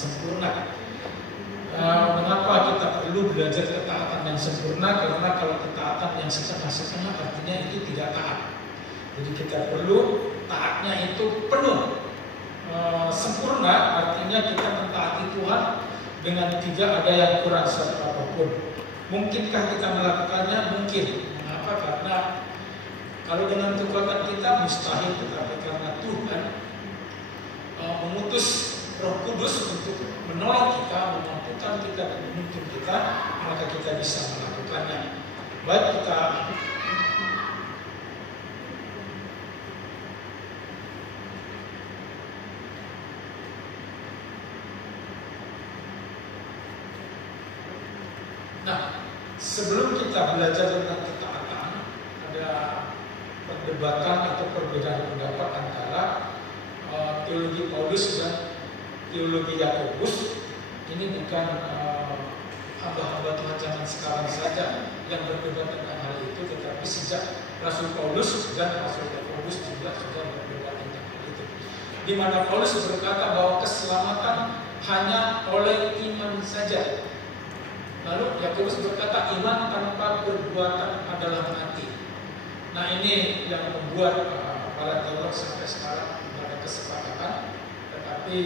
sempurna. Mengapa kita perlu belajar ketaatan yang sempurna? Karena kalau ketaatan yang setengah-setengah artinya itu tidak taat. Jadi kita perlu taatnya itu penuh. Sempurna artinya kita mentaati Tuhan dengan tidak ada yang kurang satu apapun. Mungkinkah kita melakukannya? Mungkin. Mengapa? Karena kalau dengan kekuatan kita mustahil, tetapi karena Tuhan mengutus Roh Kudus untuk menolong kita, memampukan kita dan menuntun kita, maka kita bisa melakukannya. Baik, kita sebelum kita belajar tentang ketaatan, ada perdebatan atau perbedaan pendapat antara teologi Paulus dan teologi Yakobus. Ini bukan hamba-hamba Tuhan zaman sekarang saja yang berdebat tentang hal itu, tetapi sejak Rasul Paulus dan Rasul Yakobus juga sudah berdebat tentang hal itu. Di mana Paulus berkata bahwa keselamatan hanya oleh iman saja. Lalu Yakobus berkata iman tanpa perbuatan adalah mati. Nah, ini yang membuat para teolog sampai sekarang ada kesepakatan. Tetapi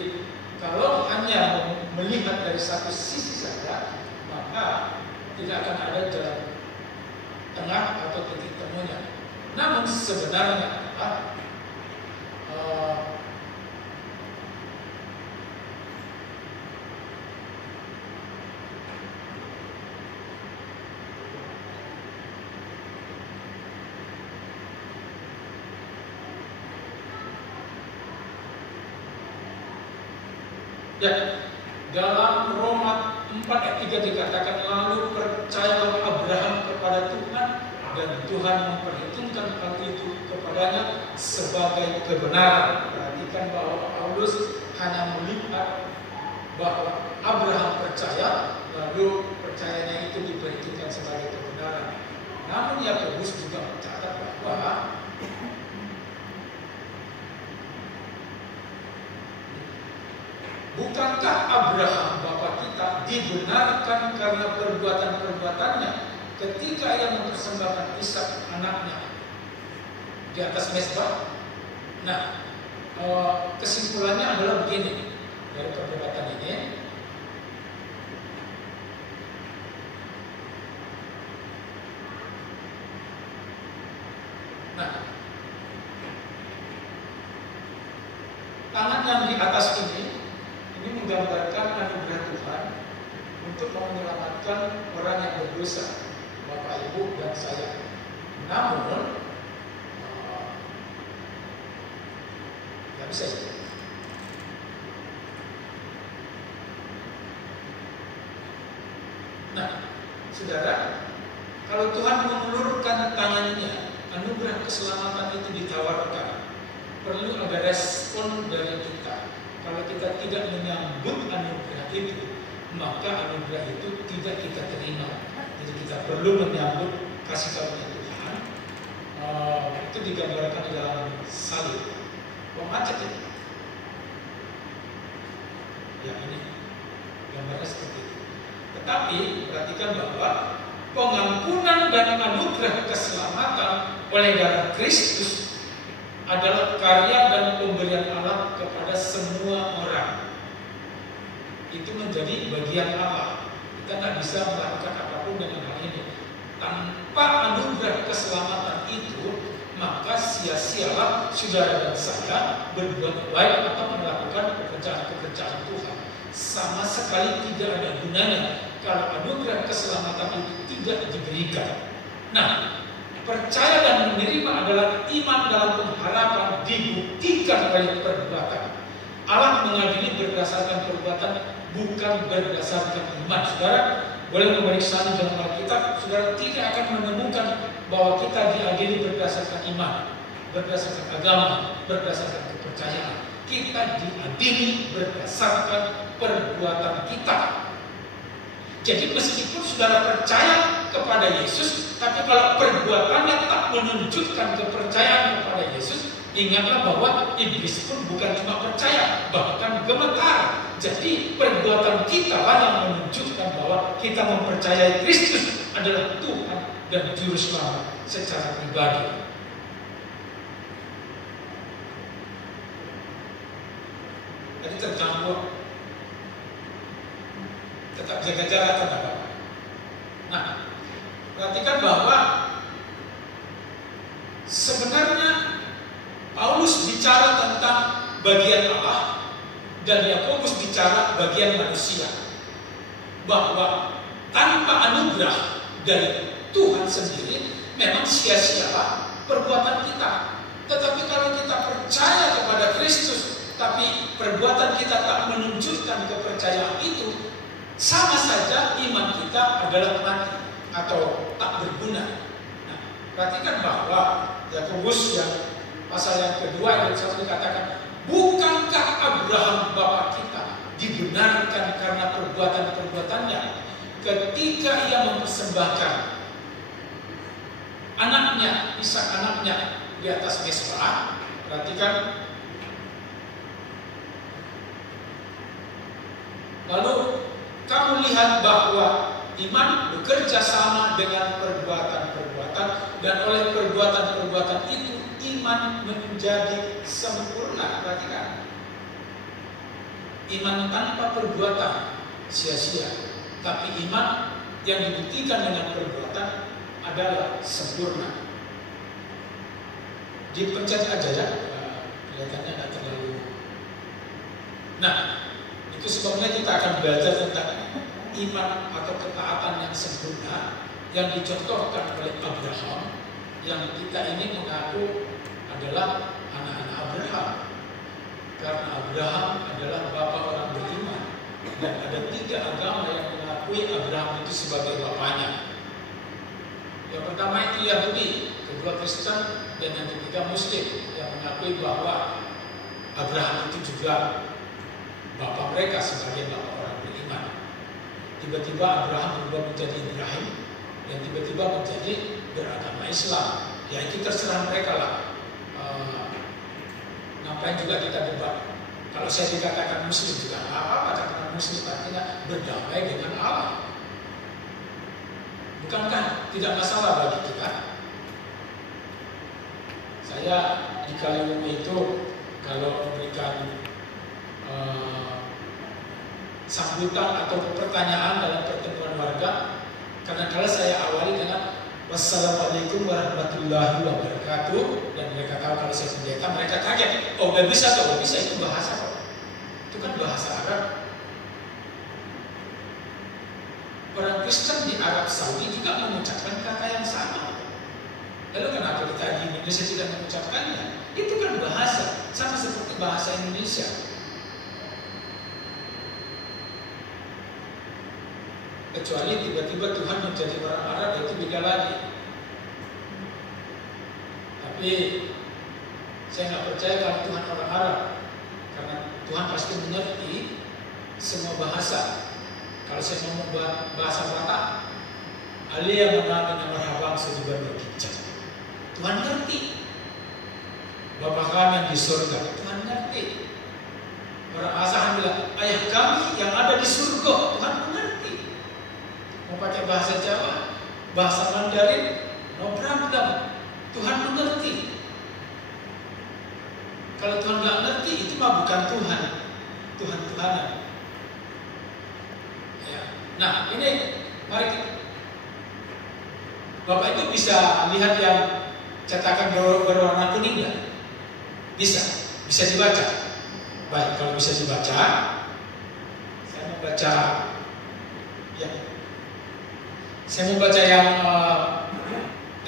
kalau hanya melihat dari satu sisi saja, maka tidak akan ada jalan tengah atau titik temunya. Namun sebenarnya dalam Roma 4 ayat 3 dikatakan, lalu percayalah Abraham kepada Tuhan dan Tuhan memperhitungkan hal itu kepadanya sebagai kebenaran. Perhatikan bahwa Paulus hanya melihat bahwa Abraham percaya, lalu percayanya itu diperhitungkan sebagai kebenaran. Namun Yakobus juga mencatat bahwa bukankah Abraham bapa kita dibenarkan karena perbuatan-perbuatannya ketika ia mempersembahkan Ishak anaknya di atas mezbah? Nah, kesimpulannya adalah begini dari perdebatan ini. Nah, tangan yang di atas ini menggambarkan anugerah Tuhan untuk menyelamatkan orang yang berdosa, Bapak, Ibu, dan saya. Namun, nggak bisa ya. Nah, saudara, kalau Tuhan mengulurkan tangannya, anugerah keselamatan itu ditawarkan, perlu ada respon dari kita. Kalau kita tidak menyambut anugerah itu, maka anugerah itu tidak kita terima. Jadi kita perlu menyambut kasih karunia Tuhan. Itu digambarkan di dalam salib. Macet ini. Ya, ini gambarnya seperti itu. Tetapi perhatikan bahwa pengampunan dan anugerah keselamatan oleh darah Kristus adalah karya dan pemberian Allah kepada semua orang. Itu menjadi bagian Allah. Kita tidak bisa melakukan apapun dengan hal ini. Tanpa anugerah keselamatan itu, maka sia-sialah saudara dan saya berbuat baik atau melakukan pekerjaan-pekerjaan Tuhan. Sama sekali tidak ada gunanya kalau anugerah keselamatan itu tidak diberikan. Nah, percaya dan menerima adalah iman dalam pengharapan dibuktikan oleh perbuatan. Allah mengadili berdasarkan perbuatan, bukan berdasarkan iman. Saudara boleh memeriksa dalam Alkitab, saudara tidak akan menemukan bahwa kita diadili berdasarkan iman, berdasarkan agama, berdasarkan kepercayaan. Kita diadili berdasarkan perbuatan kita. Jadi meskipun saudara percaya kepada Yesus, tapi kalau perbuatannya tak menunjukkan kepercayaan kepada Yesus, ingatlah bahwa iblis pun bukan cuma percaya, bahkan gemetar Jadi perbuatan kita lah yang menunjukkan bahwa kita mempercayai Kristus adalah Tuhan dan Juru Selamat secara pribadi. Tadi tercampur. Tetap jaga jarak terhadap. Nah, perhatikan bahwa sebenarnya Paulus bicara tentang bagian Allah dan Yakobus bicara bagian manusia. Bahwa tanpa anugerah dari Tuhan sendiri memang sia-sialah perbuatan kita. Tetapi kalau kita percaya kepada Kristus, tapi perbuatan kita tak menunjukkan kepercayaan itu, sama saja iman kita adalah mati atau tak berguna. Nah, perhatikan bahwa Yakobus yang pasal yang kedua ayat 1 dikatakan, bukankah Abraham bapa kita dibenarkan karena perbuatan-perbuatannya ketika ia mempersembahkan anaknya, Ishak anaknya di atas mezbah? Perhatikan. Lalu kamu lihat bahwa iman bekerja sama dengan perbuatan-perbuatan, dan oleh perbuatan-perbuatan itu iman menjadi sempurna. Perhatikan, iman tanpa perbuatan sia-sia, tapi iman yang dibuktikan dengan perbuatan adalah sempurna. Dipencet aja ya, kelihatannya tidak terlalu. Nah, itu sebabnya kita akan belajar tentang iman atau ketaatan yang sempurna yang dicontohkan oleh Abraham, yang kita ini mengaku adalah anak-anak Abraham. Karena Abraham adalah bapak orang beriman, dan ada 3 agama yang mengakui Abraham itu sebagai bapaknya. Yang pertama itu Yahudi, kedua Kristen, dan yang ketiga Muslim yang mengakui bahwa Abraham itu juga bapak mereka sebagai bapak orang beriman. Tiba-tiba Abraham berubah menjadi Ibrahim, dan tiba-tiba menjadi beragama Islam. Ya itu terserah mereka lah. Ngapain juga kita debat? Kalau saya dikatakan Muslim juga apa-apa, karena Muslim artinya berdamai dengan Allah. Bukankah tidak masalah bagi kita? Saya di Kaliwungu itu kalau memberikan sambutan atau pertanyaan dalam pertemuan warga, kadang-kadang saya awali dengan wassalamualaikum warahmatullahi wabarakatuh, dan mereka tahu kalau saya pendeta, mereka kaget. Oh, udah bisa tuh, bisa, itu bahasa kok. Itu kan bahasa Arab. Orang Kristen di Arab Saudi juga mengucapkan kata yang sama. Lalu kenapa kita di Indonesia tidak mengucapkannya? Itu kan bahasa, sama seperti bahasa Indonesia. Kecuali tiba-tiba Tuhan menjadi orang Arab, itu beda lagi. Tapi saya nggak percaya kalau Tuhan orang Arab, karena Tuhan pasti mengerti semua bahasa. Kalau saya ngomong bahasa Batak, alia mengambil marhabang sejubar berkicau. Tuhan ngerti. Bapa kami yang di surga, Tuhan ngerti. Orang Asahan bilang, ayah kami yang ada di surga, Tuhan mengerti. Mau pakai bahasa Jawa, bahasa Mandarin, no problem. Tuhan mengerti. Kalau Tuhan nggak ngerti, itu mah bukan Tuhan, Tuhan-Tuhanan. Ya. Nah, ini mari Bapak itu bisa lihat yang cetakan berwarna kuning nggak? Bisa dibaca. Baik, kalau bisa dibaca, saya mau baca. Ya. Saya mau baca yang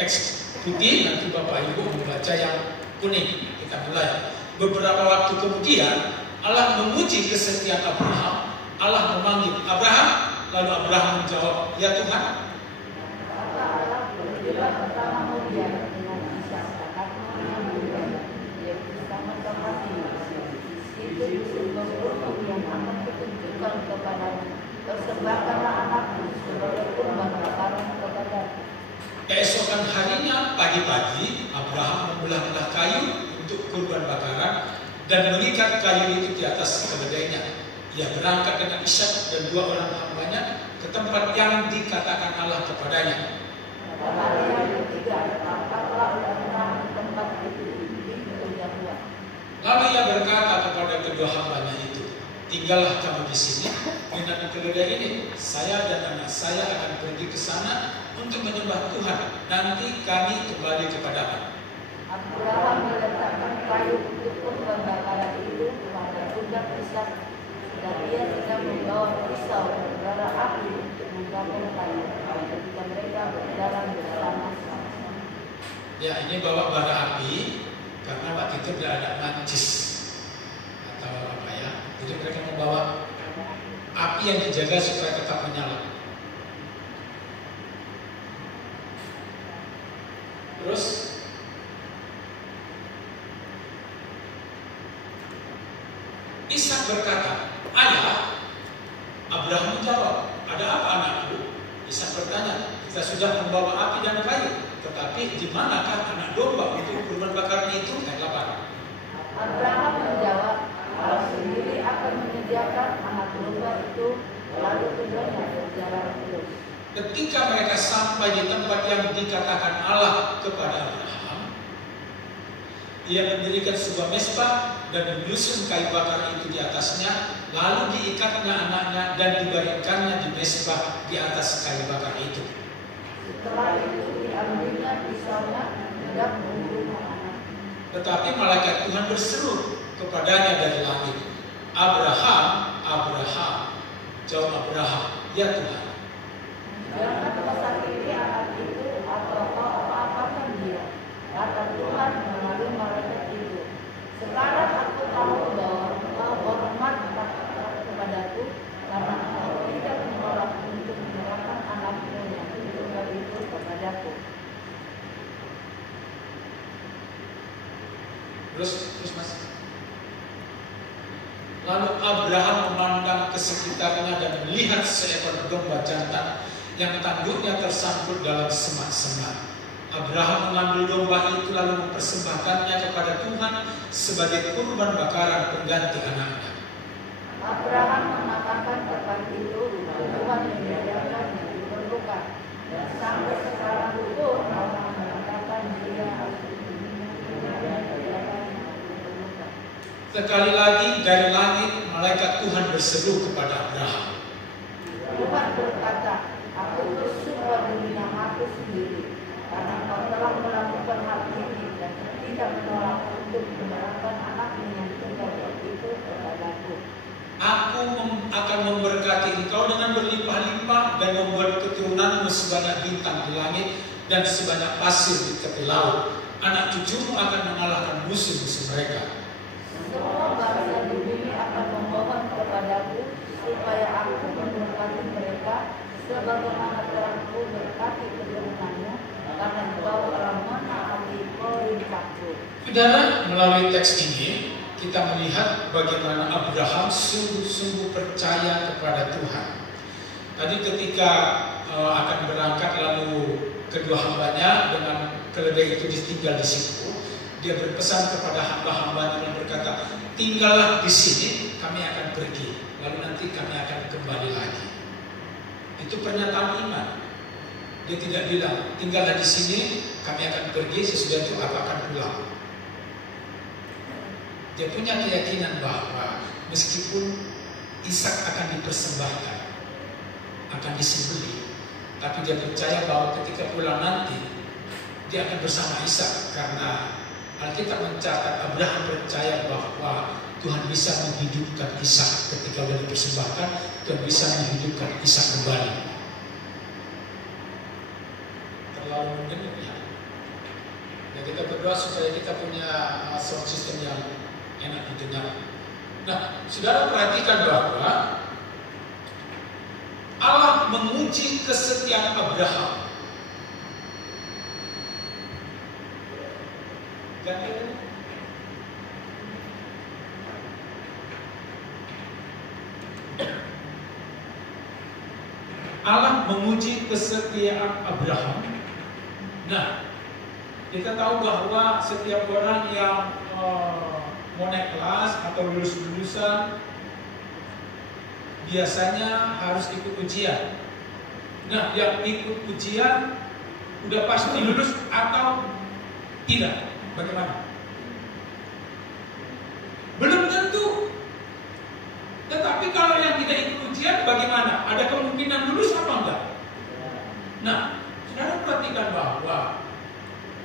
teks putih, nanti Bapak Ibu membaca yang kuning. Kita mulai. Beberapa waktu kemudian Allah memuji kesetiaan Abraham. Allah memanggil Abraham, lalu Abraham menjawab, ya Tuhan. Keesokan harinya pagi-pagi Abraham membelah-belah kayu untuk kurban bakaran dan mengikat kayu itu di atas keledainya. Ia berangkat dengan Ishak dan 2 orang hambanya ke tempat yang dikatakan Allah kepadanya. Hari yang ketiga, tampaklah Abraham di tempat itu di kejauhan. Lalu ia berkata kepada kedua hambanya itu, tinggallah kamu di sini dengan keledai ini. Saya dan anak saya akan pergi ke sana untuk menyembah Tuhan. Nanti kami kembali kepadamu. Abraham meletakkan kayu untuk kurban bakaran itu pada pundak Ishak, dan ia sedang membawa pisau bara api untuk membakar kayu ketika mereka berjalan bersama-sama. Ya, ini bawa bara api karena waktu itu tidak ada mancis atau apa ya. Jadi mereka membawa api yang dijaga supaya tetap menyala. Terus Ishak berkata, "Ayah." Abraham menjawab, "Ada apa anakku?" Ishak bertanya, "Kita sudah membawa api dan kayu, tetapi di manakah anak domba untuk kurban bakaran itu?" Ayat 8. Abraham menjawab, "Allah sendiri akan menyediakan anak domba itu." Lalu keduanya berjalan terus. Ketika mereka sampai di tempat yang dikatakan Allah kepada Abraham, ia mendirikan sebuah mezbah dan menyusun kayu bakar itu di atasnya, lalu diikatnya anaknya dan dibaringkannya di mezbah di atas kayu bakar itu. Setelah itu diambilnya pisaunya hendak membunuh anak. Tetapi malaikat Tuhan berseru kepadanya dari langit, "Abraham, Abraham." Jawab Abraham, "Ya Tuhan." Jangan kau sakiti anak itu atau kau apa-apakan dia, kata Tuhan melalui malaikat itu. Sekarang aku tahu bahwa engkau hormat kepadaku karena engkau tidak menolak untuk menyerahkan anakmu yang tunggal itu kepadaku. Terus Mas. Lalu Abraham memandang ke sekitarnya dan melihat seekor domba jantan yang tanduknya tersangkut dalam semak-semak. Abraham mengambil domba itu lalu mempersembahkannya kepada Tuhan sebagai kurban bakaran pengganti anaknya. Abraham mengatakan tempat itu Tuhan menyediakan yang diperlukan, dan sampai sekarang itu orang mengatakan dia harus Sekali lagi dari langit malaikat Tuhan berseru kepada Abraham. Tuhan berkata, "Aku bersumpah demi namaku sendiri, karena kau telah melakukan hal ini dan tidak menolak untuk menyerahkan anakmu yang tunggal itu kepadaku. Aku akan memberkati engkau dengan berlimpah-limpah dan membuat keturunanmu sebanyak bintang di langit dan sebanyak pasir di tepi laut. Anak cucumu akan mengalahkan musuh-musuh mereka. Semua bangsa di bumi akan memohon kepadaku supaya aku memberkati mereka sebagaimana telah kuberkati keturunanmu, karena engkau telah menaati perintahku." Saudara, melalui teks ini kita melihat bagaimana Abraham sungguh-sungguh percaya kepada Tuhan. Tadi ketika akan berangkat lalu kedua hambanya dengan keledai itu ditinggal di situ, dia berpesan kepada hamba-hambanya dan berkata, "Tinggallah di sini, kami akan pergi, lalu nanti kami akan kembali lagi." Itu pernyataan iman. Dia tidak bilang, "Tinggallah di sini, kami akan pergi, sesudah itu aku akan pulang." Dia punya keyakinan bahwa meskipun Ishak akan dipersembahkan, akan disembelih, tapi dia percaya bahwa ketika pulang nanti dia akan bersama Ishak, karena Alkitab mencatat Abraham percaya bahwa Tuhan bisa menghidupkan Ishak ketika sudah dipersembahkan, Tuhan bisa menghidupkan Ishak kembali. Terlalu mendengar ya. Dan kita berdoa supaya kita punya sound system yang enak didengar. Nah, saudara perhatikan bahwa Allah menguji kesetiaan Abraham. Allah menguji kesetiaan Abraham. Nah, kita tahu bahwa setiap orang yang mau naik kelas atau lulus-lulusan biasanya harus ikut ujian. Nah, yang ikut ujian udah pasti lulus atau tidak? Bagaimana? Belum tentu. Tetapi kalau yang tidak ikut ujian bagaimana? Ada kemungkinan lulus apa enggak? Nah, saudara perhatikan bahwa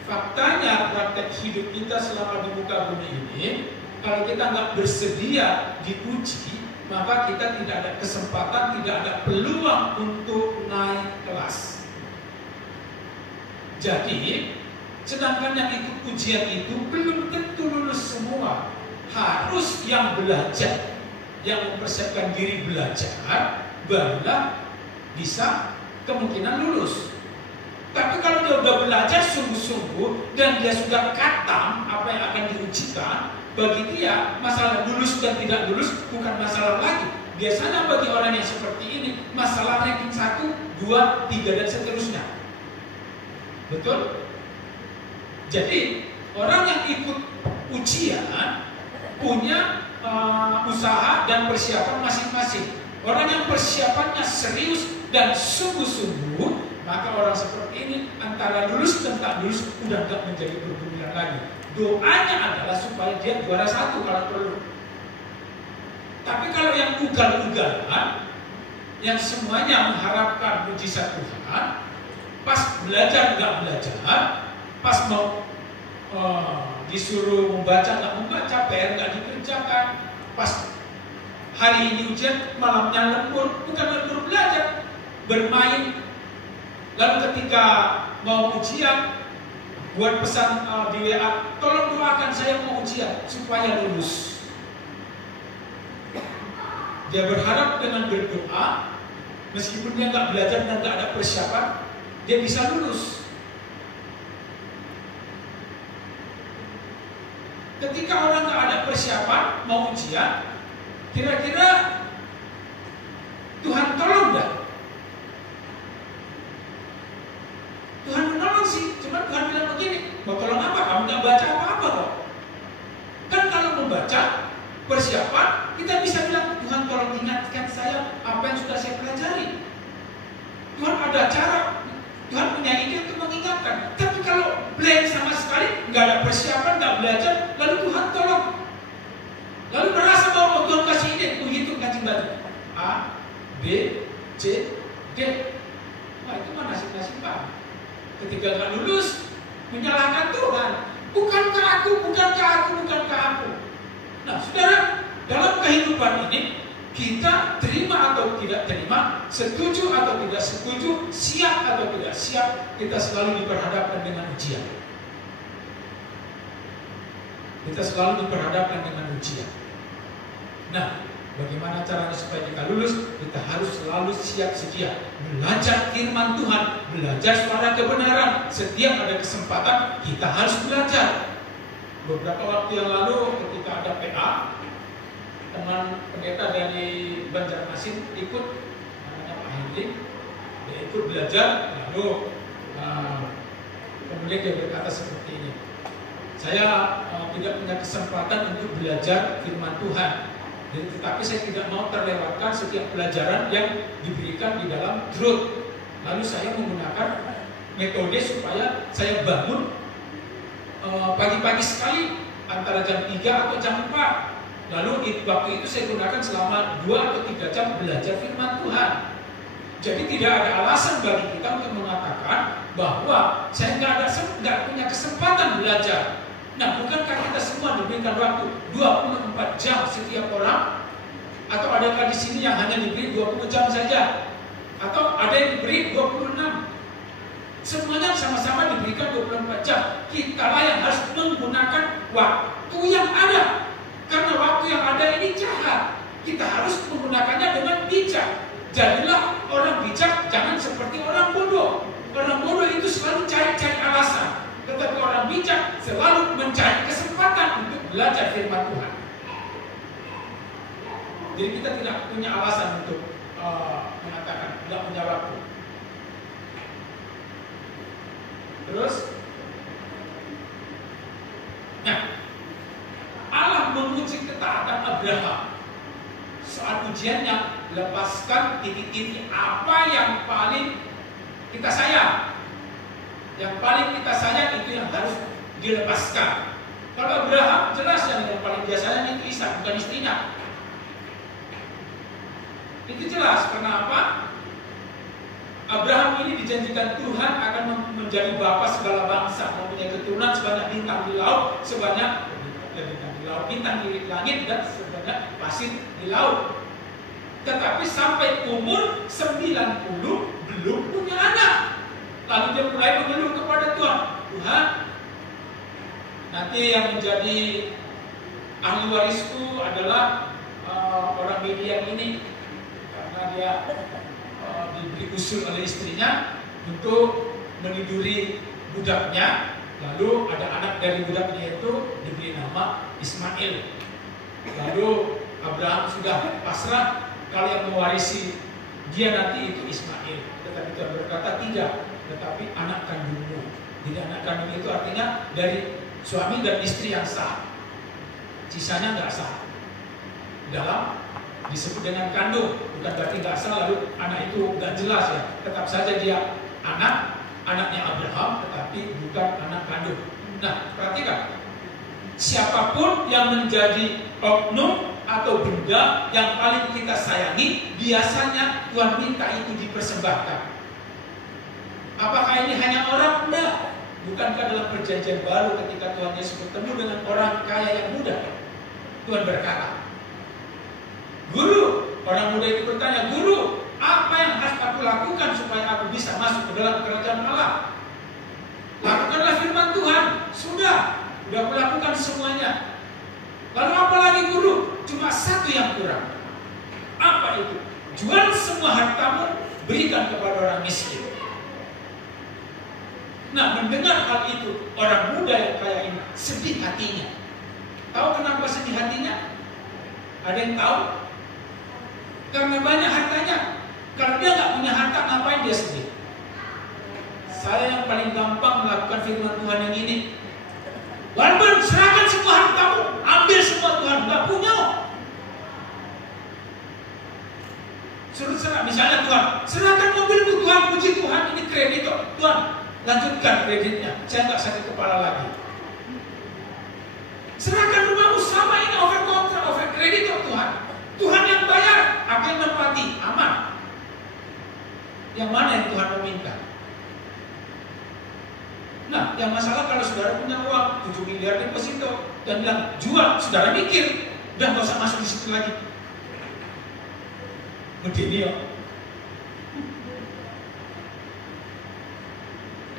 faktanya praktek hidup kita selama di muka bumi ini, kalau kita nggak bersedia diuji, maka kita tidak ada kesempatan, tidak ada peluang untuk naik kelas. Jadi, sedangkan yang ikut ujian itu belum tentu lulus semua. Harus yang belajar, yang mempersiapkan diri belajar, barulah bisa kemungkinan lulus. Tapi kalau dia sudah belajar sungguh-sungguh dan dia sudah katam apa yang akan diujikan, bagi dia masalah lulus dan tidak lulus bukan masalah lagi. Biasanya bagi orang yang seperti ini masalah ranking 1, 2, 3 dan seterusnya. Betul? Jadi orang yang ikut ujian punya usaha dan persiapan masing-masing. Orang yang persiapannya serius dan sungguh-sungguh, maka orang seperti ini antara lulus dan tak lulus udah gak menjadi berguna lagi. Doanya adalah supaya dia juara 1 kalau perlu. Tapi kalau yang ugal-ugalan, yang semuanya mengharapkan mujizat Tuhan, pas belajar nggak belajar, pas mau disuruh membaca nggak membaca, PR nggak dikerjakan, pas hari ini ujian malamnya lembur, bukan lembur belajar, bermain. Lalu ketika mau ujian, buat pesan di WA, tolong doakan saya mau ujian supaya lulus. Dia berharap dengan berdoa, meskipun dia nggak belajar dan nggak ada persiapan, dia bisa lulus. Ketika orang nggak ada persiapan mau ujian, kira-kira Tuhan tolong nggak? Tuhan menolong sih, cuma Tuhan bilang begini, mau tolong apa? Kamu nggak baca apa-apa kok. Kan kalau membaca persiapan, kita bisa bilang, Tuhan tolong ingatkan saya apa yang sudah saya pelajari. Tuhan ada cara, Tuhan punya ide untuk mengingatkan. Tapi kalau blank sama sekali, nggak ada persiapan, nggak belajar, lalu Tuhan tolong. Lalu merasa bahwa Tuhan kasih ide, menghitung kancing batu. A, B, C, D. Wah, itu mah nasib-nasib Pak. Ketika nggak lulus, menyalahkan Tuhan. Bukankah aku, bukankah aku, bukankah aku. Nah, saudara, dalam kehidupan ini, kita terima atau tidak terima, setuju atau tidak setuju, siap atau tidak siap, kita selalu diperhadapkan dengan ujian. Kita selalu diperhadapkan dengan ujian. Nah, bagaimana caranya supaya kita lulus? Kita harus selalu siap sedia belajar firman Tuhan, belajar suara kebenaran. Setiap ada kesempatan kita harus belajar. Beberapa waktu yang lalu ketika ada PA, teman pendeta dari Banjarmasin ikut, namanya Pak Hendrik, dia ikut belajar. Lalu kemudian dia berkata seperti ini, saya tidak punya kesempatan untuk belajar firman Tuhan. Tetapi saya tidak mau terlewatkan setiap pelajaran yang diberikan di dalam Truth. Lalu saya menggunakan metode supaya saya bangun pagi-pagi sekali antara jam 3 atau jam 4. Lalu waktu itu saya gunakan selama 2 atau 3 jam belajar firman Tuhan. Jadi tidak ada alasan bagi kita untuk mengatakan bahwa saya nggak punya kesempatan belajar. Nah, bukankah kita semua diberikan waktu 24 jam setiap orang? Atau adakah di sini yang hanya diberi 20 jam saja? Atau ada yang diberi 26? Semuanya sama-sama diberikan 24 jam. Kitalah yang harus menggunakan waktu yang ada. Karena waktu yang ada ini jahat. Kita harus menggunakannya dengan bijak. Jadilah orang bijak, jangan seperti orang bodoh. Orang bodoh itu selalu cari-cari alasan. Tetapi orang bijak selalu mencari kesempatan untuk belajar firman Tuhan. Jadi kita tidak punya alasan untuk mengatakan tidak punya waktu. Terus, nah, Allah menguji ketaatan Abraham saat ujiannya lepaskan titik-titik apa yang paling kita sayang. Yang paling kita sayang itu yang harus dilepaskan. Kalau Abraham jelas yang paling dia sayang itu Ishak, bukan istrinya. Itu jelas. Karena apa? Abraham ini dijanjikan Tuhan akan menjadi bapa segala bangsa, mempunyai keturunan sebanyak bintang di laut, sebanyak bintang di langit, dan sebanyak pasir di laut. Tetapi sampai umur 90 belum punya anak. Lalu dia mulai mengeluh kepada Tuhan. Tuhan, nanti yang menjadi ahli warisku adalah orang Midian ini, karena dia diberi usul oleh istrinya untuk meniduri budaknya. Lalu ada anak dari budaknya itu diberi nama Ismail. Lalu Abraham sudah pasrah, kalau yang mewarisi dia nanti itu Ismail. Tetapi Tuhan berkata tidak, tetapi anak kandungmu. Jadi anak kandung itu artinya dari suami dan istri yang sah. Sisanya nggak sah. Dalam disebut dengan kandung, bukan berarti nggak sah lalu anak itu nggak jelas ya. Tetap saja dia anaknya Abraham, tetapi bukan anak kandung. Nah, perhatikan, siapapun yang menjadi oknum atau benda yang paling kita sayangi, biasanya Tuhan minta itu dipersembahkan. Apakah ini hanya orang? Tidak. Bukankah dalam perjanjian baru ketika Tuhan Yesus bertemu dengan orang kaya yang muda, Tuhan berkata, Guru, orang muda itu bertanya, Guru, apa yang harus aku lakukan supaya aku bisa masuk ke dalam kerajaan Allah? Lakukanlah firman Tuhan. Sudah aku lakukan semuanya. Lalu apa lagi Guru? Cuma satu yang kurang. Apa itu? Jual semua hartamu, berikan kepada orang miskin. Nah, mendengar hal itu, orang muda yang kaya ini sedih hatinya. Tahu kenapa sedih hatinya? Ada yang tahu? Karena banyak hartanya. Kalau dia nggak punya harta, ngapain dia sedih? Saya yang paling gampang melakukan firman Tuhan yang ini. Warban, serahkan semua hartamu, ambil semua Tuhan, nggak punya. Suruh serah, misalnya Tuhan, serahkan mobilku Tuhan, puji Tuhan, ini kredit kok. Tuhan, lanjutkan kreditnya, saya nggak sakit kepala lagi. Serahkan rumahmu, sama ini over kontrak, over kredit kok Tuhan. Tuhan yang bayar, aku yang menempati, aman. Yang mana yang Tuhan meminta? Nah, yang masalah kalau saudara punya uang 7 miliar deposito dan bilang jual, saudara mikir, udah nggak usah masuk di situ lagi. Begini ya.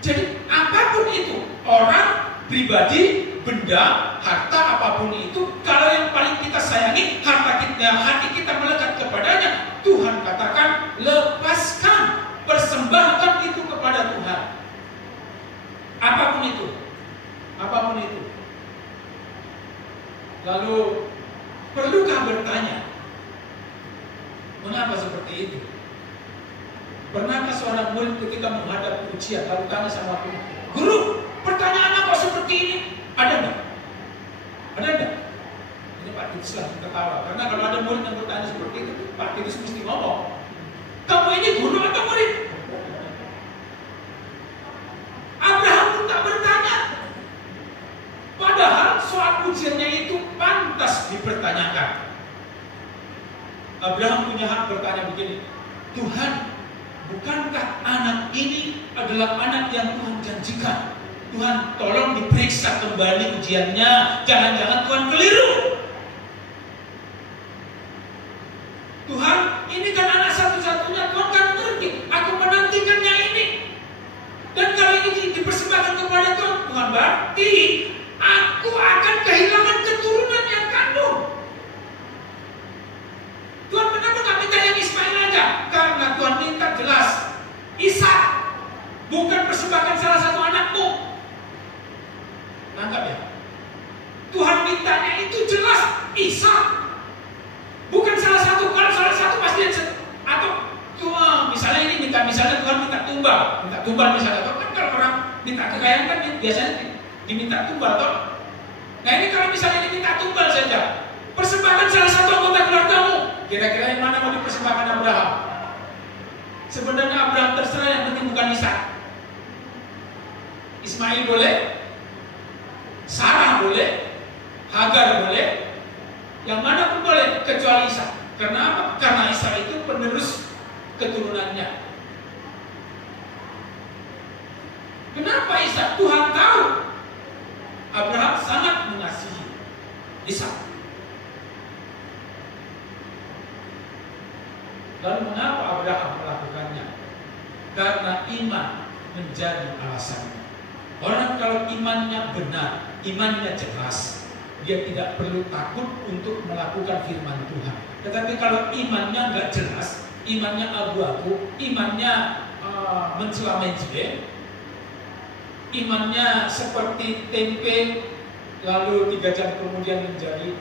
Jadi apapun itu, orang, pribadi, benda, harta apapun itu, kalau yang paling kita sayangi, hati kita melekat kepadanya, Tuhan katakan lepaskan, persembahkan itu kepada Tuhan. Apapun itu. Lalu perlukah bertanya, mengapa seperti itu? Pernahkah seorang murid ketika menghadap ujian lalu tanya sama guru, Guru, pertanyaan apa seperti ini? Ada enggak? Ini Pak Titus langsung ketawa, karena kalau ada murid yang bertanya seperti itu, Pak Titus mesti ngomong, kamu ini guru atau murid? Abraham pun tak bertanya. Padahal soal ujiannya itu pantas dipertanyakan. Abraham punya hak bertanya begini, Tuhan, bukankah anak ini adalah anak yang Tuhan janjikan? Tuhan, tolong diperiksa kembali ujiannya. Jangan-jangan Tuhan keliru. Tuhan, ini kan anak satu-satunya. Tuhan kan ngerti. Aku menantikannya ini. Dan kalau ini dipersembahkan kepada Tuhan, Tuhan berarti aku akan kehilangan keturunan yang kandung. Tuhan kenapa nggak minta yang Ismail aja? Karena Tuhan minta jelas Ishak, bukan persembahkan salah satu anakmu. Nangkap ya? Tuhan mintanya itu jelas Ishak, bukan salah satu. Kalau salah satu pasti atau misalnya ini misalnya Tuhan minta tumbal misalnya, atau kan kalau orang minta kekayaan kan biasanya diminta tumbal toh. Nah ini kalau misalnya diminta tumbal saja, persembahkan salah satu anggota keluargamu, Kira-kira yang mana mau dipersembahkan Abraham? Sebenarnya Abraham terserah, yang penting bukan Ishak. Ismail boleh, Sarah boleh, Hagar boleh, yang mana pun boleh kecuali Ishak. Karena apa? Karena Ishak itu penerus keturunannya. Kenapa Ishak? Tuhan tahu Abraham sangat mengasihi Ishak. Lalu mengapa Abraham melakukannya? Karena iman menjadi alasannya. Orang kalau imannya benar, imannya jelas, dia tidak perlu takut untuk melakukan firman Tuhan. Tetapi kalau imannya nggak jelas, imannya abu-abu, imannya mencela-mencela, imannya seperti tempe, lalu 3 jam kemudian menjadi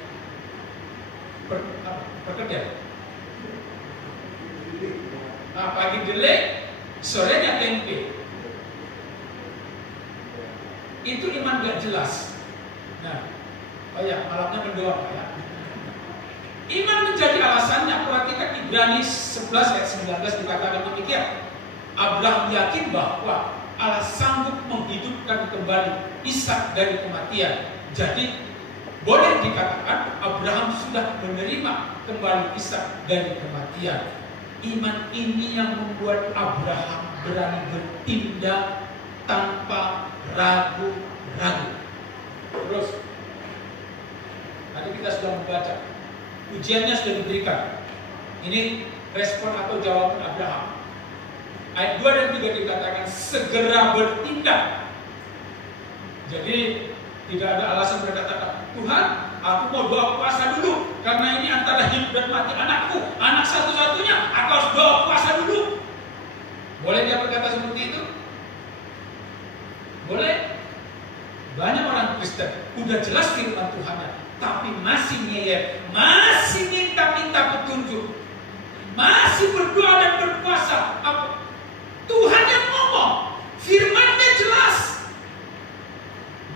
perkedel. Pagi jelek, sorenya tempe. Itu iman gak jelas. Nah, oh ya, malamnya berdoa ya. Iman menjadi alasannya. Perhatikan Ibrani 11 ayat 19 dikatakan demikian. Abraham yakin bahwa Allah sanggup menghidupkan kembali Ishak dari kematian. Jadi boleh dikatakan Abraham sudah menerima kembali Ishak dari kematian. Iman ini yang membuat Abraham berani bertindak tanpa ragu-ragu. Terus, tadi kita sudah membaca, ujiannya sudah diberikan. Ini respon atau jawaban Abraham. Ayat 2 dan 3 dikatakan segera bertindak. Jadi tidak ada alasan berkata, Tuhan, aku mau doa puasa dulu, karena ini antara hidup dan mati anakku, anak satu-satunya, aku harus doa puasa dulu. Boleh dia berkata seperti itu? Boleh. Banyak orang Kristen udah jelas firman Tuhan, tapi masih ngeyel, masih minta-minta petunjuk, masih berdoa dan berpuasa. Tuhan yang ngomong, firman-Nya jelas,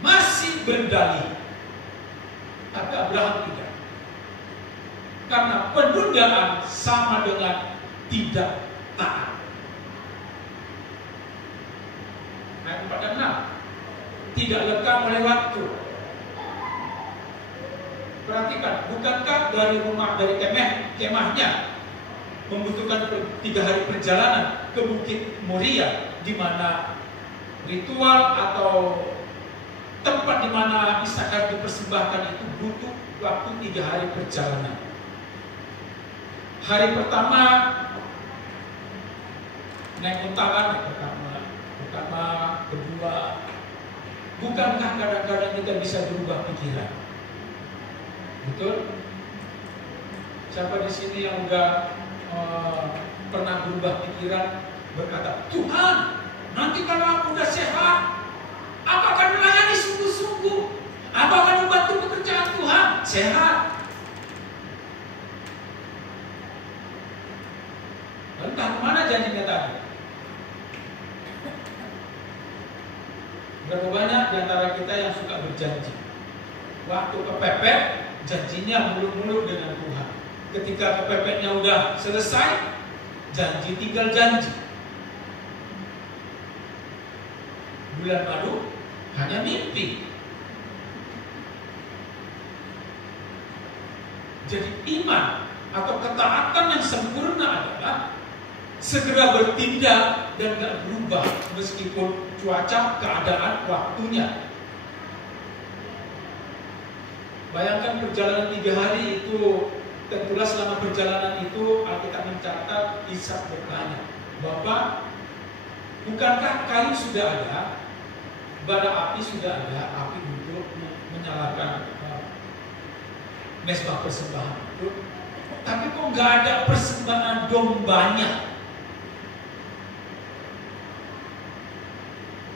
masih berdalih. Tapi Abraham tidak. Karena penundaan sama dengan tidak taat. Ayat 4 dan 6. Tidak lekang oleh waktu. Perhatikan, bukankah dari rumah, dari kemahnya membutuhkan 3 hari perjalanan ke Bukit Moria, di mana ritual atau tempat di mana Ishak harus dipersembahkan itu butuh waktu 3 hari perjalanan. Hari pertama naik unta, pertama, kedua. Bukankah kadang-kadang kita bisa berubah pikiran? Betul? Siapa di sini yang udah pernah berubah pikiran, berkata, Tuhan, nanti kalau aku udah sehat, aku akan melayani sungguh-sungguh, aku akan membantu pekerjaan Tuhan, sehat. Entah kemana janjinya tadi. Berapa banyak di antara kita yang suka berjanji? Waktu kepepet, janjinya muluk-muluk dengan Tuhan. Ketika kepepetnya udah selesai, janji tinggal janji. Bulan madu hanya mimpi. Jadi iman atau ketaatan yang sempurna adalah segera bertindak dan gak berubah meskipun cuaca, keadaan, waktunya. Bayangkan perjalanan 3 hari itu, tentulah selama perjalanan itu Alkitab mencatat Ishak bertanya, Bapak, bukankah kayu sudah ada, bara api sudah ada, api untuk menyalakan mezbah persembahan itu, tapi kok nggak ada persembahan dombanya?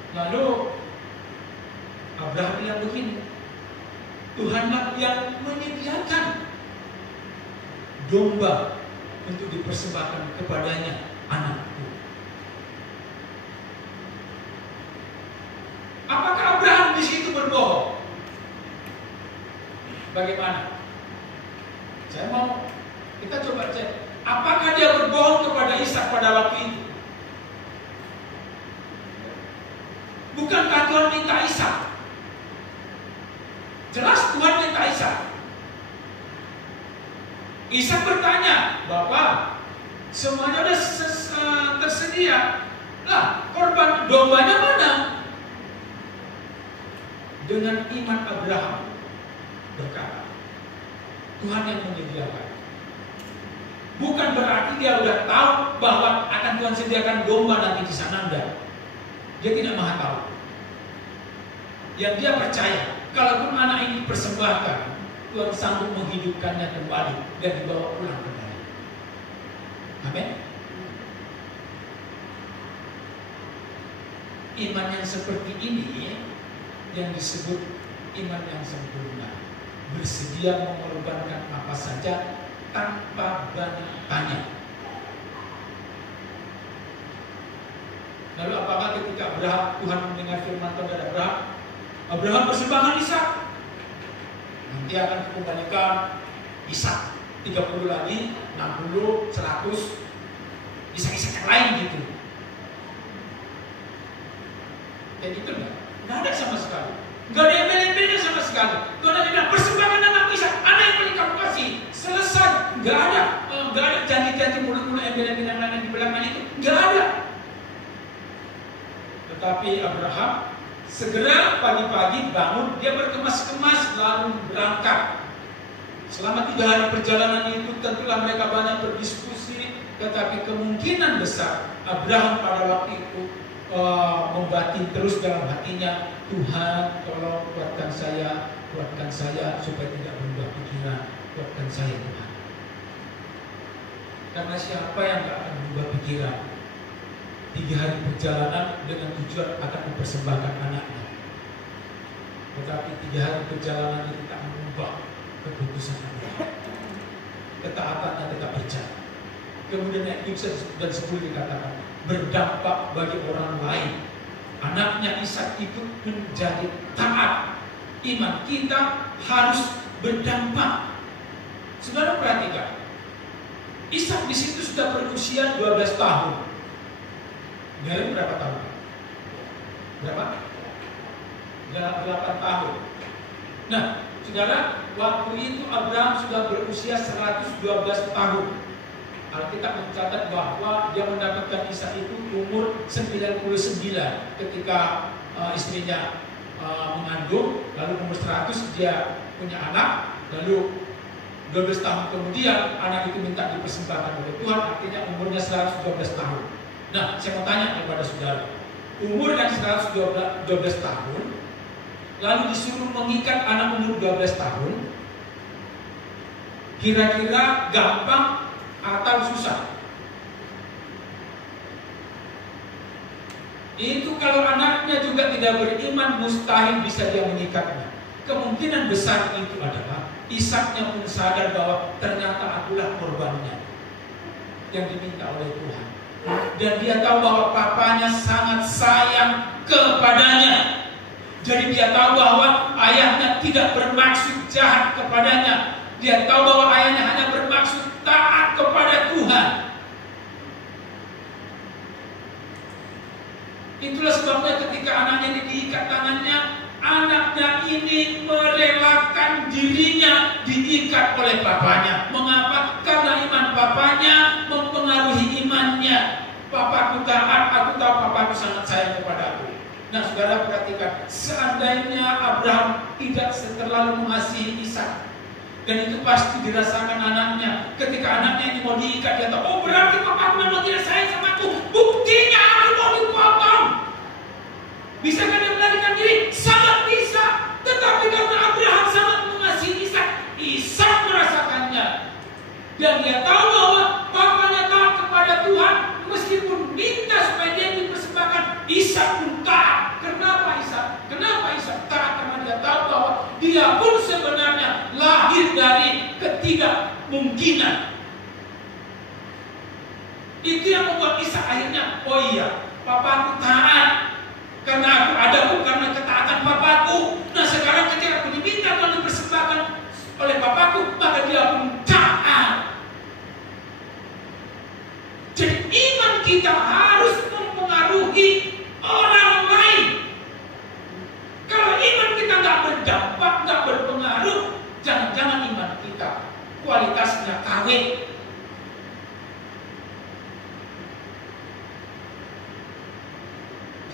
Lalu Abraham bilang begini, Tuhanlah yang menyediakan domba untuk dipersembahkan kepadanya, anakku. Apakah Abraham di situ berbohong? Bagaimana? Saya mau kita coba Apakah dia berbohong kepada Ishak pada waktu itu? Bukankah Tuhan minta Ishak? Jelas Tuhan minta Ishak. Ishak bertanya, "Bapak, semuanya sudah tersedia. Lah, korban dombanya mana?" Dengan iman Abraham berkata, Tuhan yang menyediakan. Bukan berarti dia udah tahu bahwa akan Tuhan sediakan domba nanti di sana, enggak. Dia tidak maha tahu. Yang dia percaya, kalaupun anak ini dipersembahkan, Tuhan sanggup menghidupkannya kembali dan dibawa pulang kembali. Amin. Iman yang seperti ini yang disebut iman yang sempurna, bersedia mengorbankan apa saja tanpa banyak tanya. Lalu apakah ketika Tuhan mendengar firman Tuhan dari Abraham persembahkan Ishak, nanti akan dikembalikan Ishak 30 lagi, 60, 100, Ishak yang lain gitu. Kayak gitu enggak? Nggak ada sama sekali. Nggak ada embel-embelnya sama sekali. Tuhan hanya bilang, persembahkan anak Ishak, anak yang paling kamu kasih. Selesai. Nggak ada janji-janji mulut-mulut embel-embel yang lain di belakang itu. Nggak ada. Tetapi Abraham segera pagi-pagi bangun, dia berkemas-kemas lalu berangkat. Selama 3 hari perjalanan itu tentulah mereka banyak berdiskusi, tetapi kemungkinan besar Abraham pada waktu itu membatin terus dalam hatinya, Tuhan tolong kuatkan saya supaya tidak berubah pikiran, kuatkan saya Tuhan. Karena siapa yang tidak akan berubah pikiran? 3 hari perjalanan dengan tujuan akan mempersembahkan anaknya, tetapi 3 hari perjalanan itu tak mengubah keputusan Abraham. Ketaatannya tetap berjalan. Kemudian ayat 9 dan 10 dikatakan berdampak bagi orang lain. Anaknya Ishak itu menjadi taat. Iman kita harus berdampak. Saudara perhatikan, Ishak di situ sudah berusia 12 tahun. Dari berapa tahun? Berapa? 8 tahun. Nah, saudara, waktu itu Abraham sudah berusia 112 tahun. Alkitab mencatat bahwa dia mendapatkan Ishak itu umur 99 ketika istrinya mengandung, lalu umur 100 dia punya anak, lalu 12 tahun kemudian anak itu minta dipersembahkan oleh Tuhan, artinya umurnya 112 tahun. Nah, saya mau tanya kepada saudara, umur yang 112 tahun, lalu disuruh mengikat anak umur 12 tahun, kira-kira gampang atau susah? Itu kalau anaknya juga tidak beriman, mustahil bisa dia mengikatnya. Kemungkinan besar itu adalah Ishaknya pun sadar bahwa ternyata akulah korbannya yang diminta oleh Tuhan. Dan dia tahu bahwa papanya sangat sayang kepadanya. Jadi dia tahu bahwa ayahnya tidak bermaksud jahat kepadanya. Dia tahu bahwa ayahnya hanya bermaksud taat kepada Tuhan. Itulah sebabnya ketika anaknya ini diikat tangannya, anaknya ini merelakan dirinya diikat oleh papanya. Mengapa? Karena iman papanya mempengaruhi imannya. Papaku taat, aku tahu papaku sangat sayang kepada aku. Nah, saudara perhatikan, seandainya Abraham tidak terlalu mengasihi Ishak, dan itu pasti dirasakan anaknya. Ketika anaknya ini mau diikat, dia tahu, oh berarti papaku memang tidak sayang sama aku. Buktinya aku mau dipotong. Bisakah dia melarikan diri? Sangat bisa. Tetapi karena Abraham sangat mengasihi Ishak, Ishak merasakannya. Dan dia tahu bahwa papanya taat kepada Tuhan, meskipun minta supaya dia dipersembahkan, Ishak pun taat. Kenapa Ishak? Kenapa Ishak taat? Karena dia tahu bahwa dia pun sebenarnya lahir dari ketidakmungkinan. Itu yang membuat Ishak akhirnya, oh iya, papaku taat. Karena aku ada pun karena ketaatan papaku. Nah sekarang ketika aku diminta untuk dipersembahkan oleh papaku, maka dia pun taat. Jadi iman kita harus mempengaruhi orang lain. Kalau iman kita nggak berdampak, nggak berpengaruh, jangan-jangan iman kita kualitasnya KW.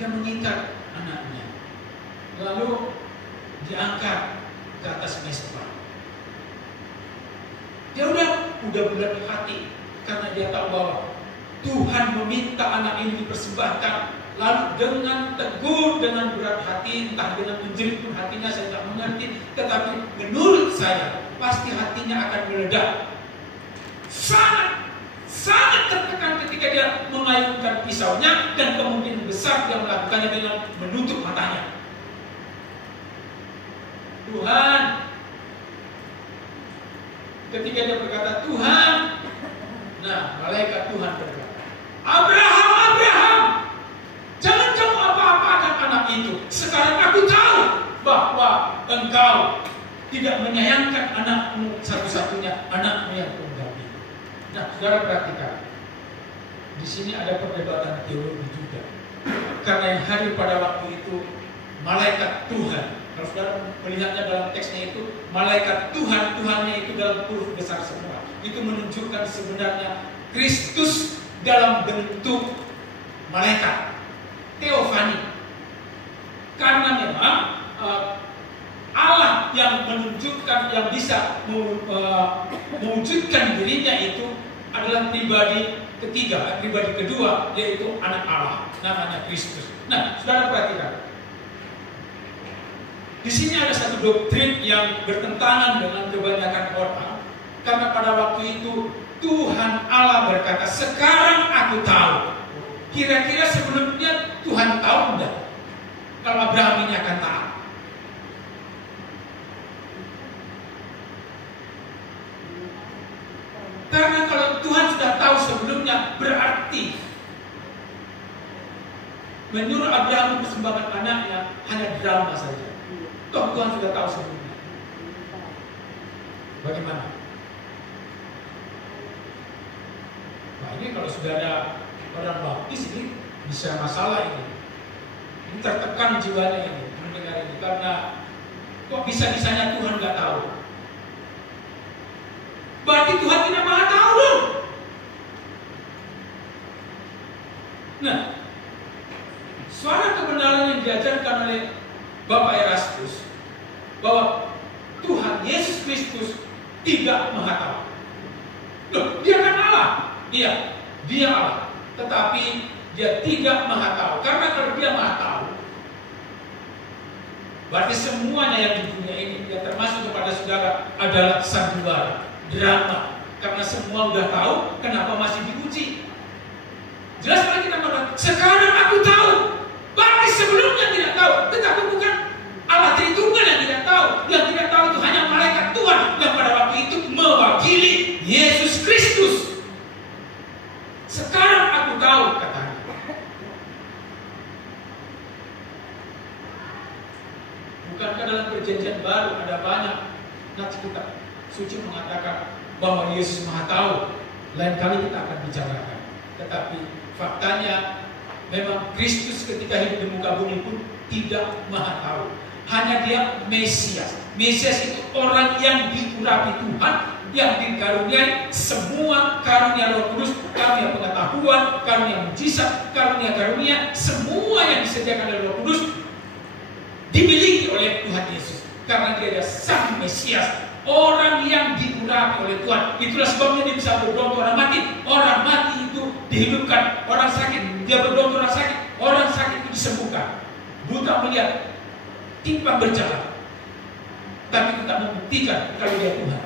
Dia mengikat anaknya, lalu diangkat ke atas mesbah. Dia udah bulat hati karena dia tahu bahwa Tuhan meminta anak ini dipersembahkan. Lalu dengan teguh, dengan berat hati, entah dengan menjerit pun hatinya saya tak mengerti, tetapi menurut saya pasti hatinya akan meledak. Sangat tertekan ketika dia mengayunkan pisaunya, dan kemungkinan besar dia melakukannya dengan menutup matanya. Tuhan, ketika dia berkata Tuhan, nah malaikat Tuhan berkata, Abraham, Abraham, jangan kamu apa-apakan anak itu. Sekarang aku tahu bahwa engkau tidak menyayangkan anakmu satu-satunya, anakmu yang tunggal itu. Nah, saudara perhatikan, di sini ada perdebatan teologi juga. Karena yang hadir pada waktu itu malaikat Tuhan. Kalau saudara melihatnya dalam teksnya itu, malaikat Tuhan, Tuhannya itu dalam huruf besar semua. Itu menunjukkan sebenarnya Kristus dalam bentuk malaikat, teofani. Karena memang Allah yang menunjukkan, yang bisa mewujudkan dirinya itu adalah pribadi ketiga, pribadi kedua, yaitu anak Allah, namanya Kristus. Nah, saudara perhatikan. Di sini ada satu doktrin yang bertentangan dengan kebanyakan orang. Karena pada waktu itu Tuhan Allah berkata, sekarang aku tahu. Kira-kira sebelumnya Tuhan tahu enggak kalau Abraham ini akan taat? Karena kalau Tuhan sudah tahu sebelumnya, berarti menyuruh Abraham mempersembahkan anaknya hanya drama saja. Toh Tuhan sudah tahu sebelumnya. Bagaimana? Nah, ini kalau sudah ada orang baptis ini bisa masalah ini. Ini tertekan jiwanya ini mendengar ini, karena kok bisa-bisanya Tuhan nggak tahu? Berarti Tuhan tidak maha tahu dong. Nah, suara kebenaran yang diajarkan oleh Bapak Erastus bahwa Tuhan Yesus Kristus tidak maha tahu. Loh, dia kan Allah. Iya, dia Allah. Tetapi dia tidak maha tahu. Karena kalau dia maha tahu, berarti semuanya yang di dunia ini, yang termasuk kepada saudara, adalah sandiwara, drama. Karena semua udah tahu, kenapa masih diuji? Jelas lagi kita katakan, sekarang aku tahu. Berarti sebelumnya tidak tahu. Tetapi bukan Allah Tritunggal yang tidak tahu. Yang tidak tahu itu hanya malaikat Tuhan yang pada waktu itu mewakili Yesus Kristus. Sekarang aku tahu, katanya. Bukankah dalam perjanjian baru ada banyak nats kitab suci mengatakan bahwa Yesus maha tahu? Lain kali kita akan bicarakan. Tetapi faktanya memang Kristus ketika hidup di muka bumi pun tidak maha tahu. Hanya dia Mesias. Mesias itu orang yang diurapi Tuhan, yang dikaruniai semua karunia Roh Kudus, karunia pengetahuan, karunia mujizat, karunia semua yang disediakan oleh Roh Kudus dimiliki oleh Tuhan Yesus. Karena dia adalah Sang Mesias, orang yang diurapi oleh Tuhan. Itulah sebabnya dia bisa berdoa untuk orang mati. Orang mati itu dihidupkan, orang sakit dia berdoa untuk orang sakit, orang sakit itu disembuhkan, buta melihat, timpang berjalan. Tapi kita membuktikan kalau dia Tuhan.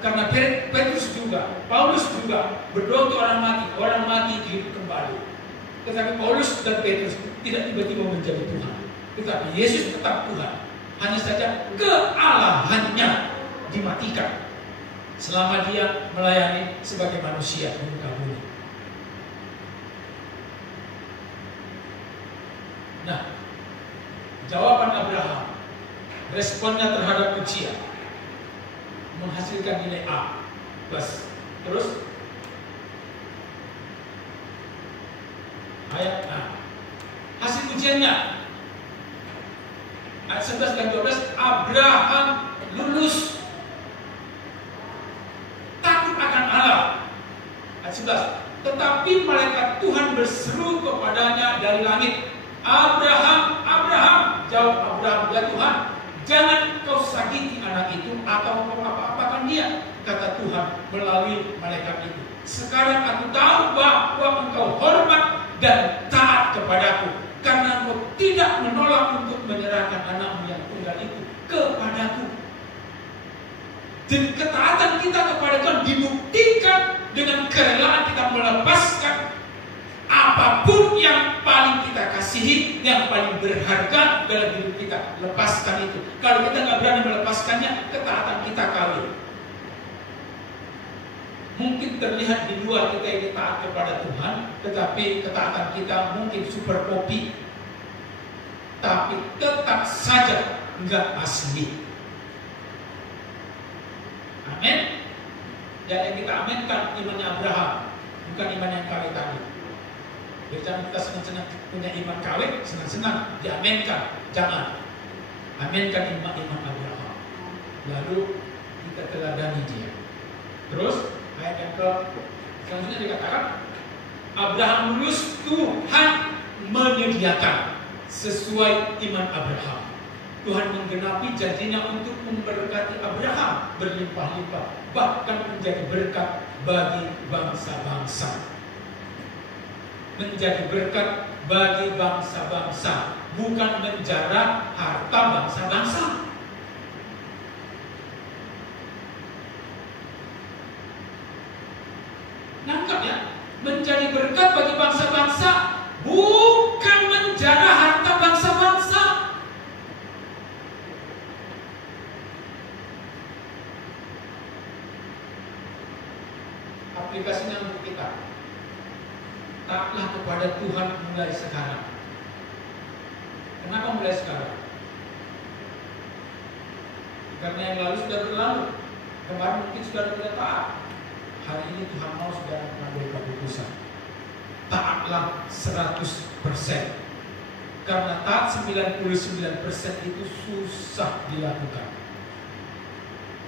Karena Petrus juga, Paulus juga berdoa untuk orang mati itu hidup kembali. Tetapi Paulus dan Petrus tidak tiba-tiba menjadi Tuhan. Tetapi Yesus tetap Tuhan. Hanya saja kealahannya dimatikan selama dia melayani sebagai manusia di muka bumi. Nah, jawaban Abraham, responnya terhadap ujian menghasilkan nilai A plus. Terus Hasil ujiannya ayat 11 dan 12, Abraham lulus, takut akan Allah. Ayat 11, tetapi malaikat Tuhan berseru kepadanya dari langit, Abraham, Abraham. Jawab Abraham, ya Tuhan, jangan kau sakiti anak itu atau kau apa-apakan dia. Kata Tuhan melalui malaikat itu, sekarang aku tahu bahwa engkau hormat dan taat kepadaku, karena engkau tidak menolak untuk menyerahkan anakmu yang tunggal itu kepadaku. Dan ketaatan kita kepada Tuhan dibuktikan dengan kerelaan kita melepaskan apapun yang paling kita kasihi, yang paling berharga dalam hidup kita. Lepaskan itu. Kalau kita nggak berani melepaskannya, ketaatan kita kawin. Mungkin terlihat di luar kita ini taat kepada Tuhan, tetapi ketaatan kita mungkin super kopi, tapi tetap saja nggak asli. Amin. Dan yang kita aminkan imannya Abraham, bukan iman yang KW tadi. Jangan kita senang-senang punya iman KW, senang-senang diaminkan. Jangan. Aminkan iman Abraham. Lalu kita teladani dia. Terus ayat yang selanjutnya dikatakan, Abraham lulus, Tuhan menyediakan sesuai iman Abraham. Tuhan menggenapi janjinya untuk memberkati Abraham berlimpah-limpah, bahkan menjadi berkat bagi bangsa-bangsa. Menjadi berkat bagi bangsa-bangsa, bukan menjara harta bangsa-bangsa. Nangkap ya, menjadi berkat bagi bangsa-bangsa, bukan menjara harta bangsa-bangsa. Aplikasinya untuk kita, taatlah kepada Tuhan mulai sekarang. Kenapa mulai sekarang? Karena yang lalu sudah berlalu. Kemarin mungkin sudah tidak taat. Hari ini Tuhan mau sudah mengambil keputusan. Taatlah 100%. Karena taat 99% itu susah dilakukan.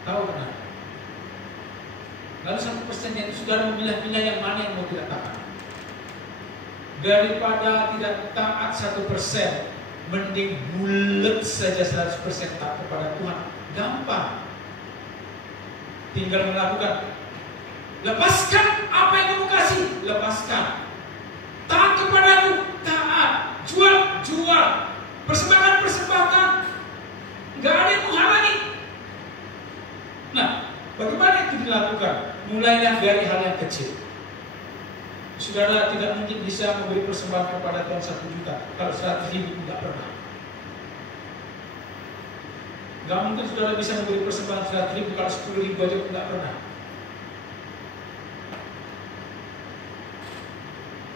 Tahu kenapa? Lalu 1% itu sudah memilah-milah yang mana yang mau tidak taat. Daripada tidak taat 1%, mending bulat saja 100% taat kepada Tuhan. Gampang. Tinggal melakukan. Lepaskan apa yang kamu kasih, lepaskan. Taat kepadaku, taat. Jual, persembahkan. Gak ada yang menghalangi. Nah, bagaimana itu dilakukan? Mulailah dari hal yang kecil. Saudara tidak mungkin bisa memberi persembahan kepada Tuhan 1 juta kalau 100.000 tidak pernah. Gak mungkin saudara bisa memberi persembahan 100.000 kalau 10.000 aja tidak pernah.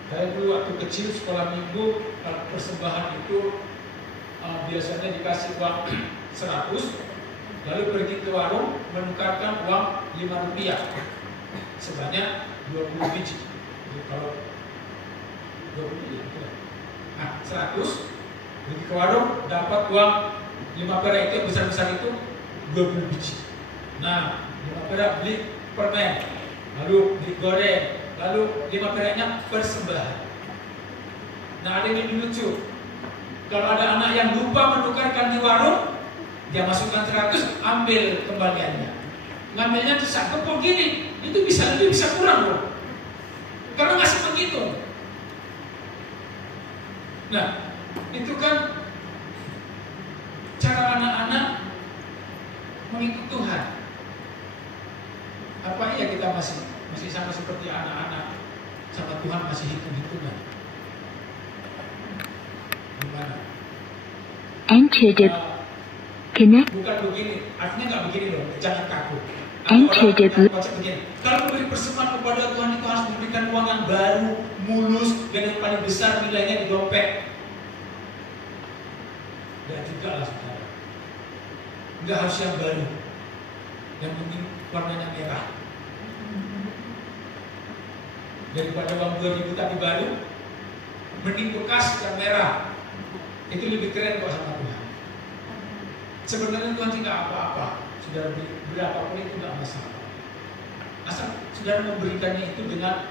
Saya dulu waktu kecil sekolah minggu, kalau persembahan itu biasanya dikasih uang 100, lalu pergi ke warung menukarkan uang 5 rupiah sebanyak 20 biji. Jadi kalau 20 biji, nah 100 pergi ke warung dapat uang 5 perak, itu yang besar-besar itu 20 biji. Nah 5 perak beli permen, lalu beli goreng, lalu 5 peraknya persembahan. Nah ada yang lucu, kalau ada anak yang lupa menukarkan di warung, dia masukkan 100, ambil kembaliannya. Ngambilnya tersak kepong gini, itu bisa lebih bisa kurang loh. Karena nggak sempat gitu. Nah, itu kan cara anak-anak mengikut Tuhan. Apa iya kita masih sama seperti anak-anak, sama Tuhan masih hitung-hitungan? Gimana? Bukan begini, artinya nggak begini loh, jangan kaku. Kalau memberi persembahan kepada Tuhan itu harus memberikan uang yang baru, mulus, dan yang paling besar nilainya di dompet. Nggak juga lah saudara. Nggak harus yang baru, yang penting warnanya merah. Daripada uang 2.000 tapi baru, mending bekas yang merah. Itu lebih keren kok sama Tuhan. Sebenarnya Tuhan tidak apa-apa. Saudara beli berapapun itu tidak masalah. Asal saudara memberikannya itu dengan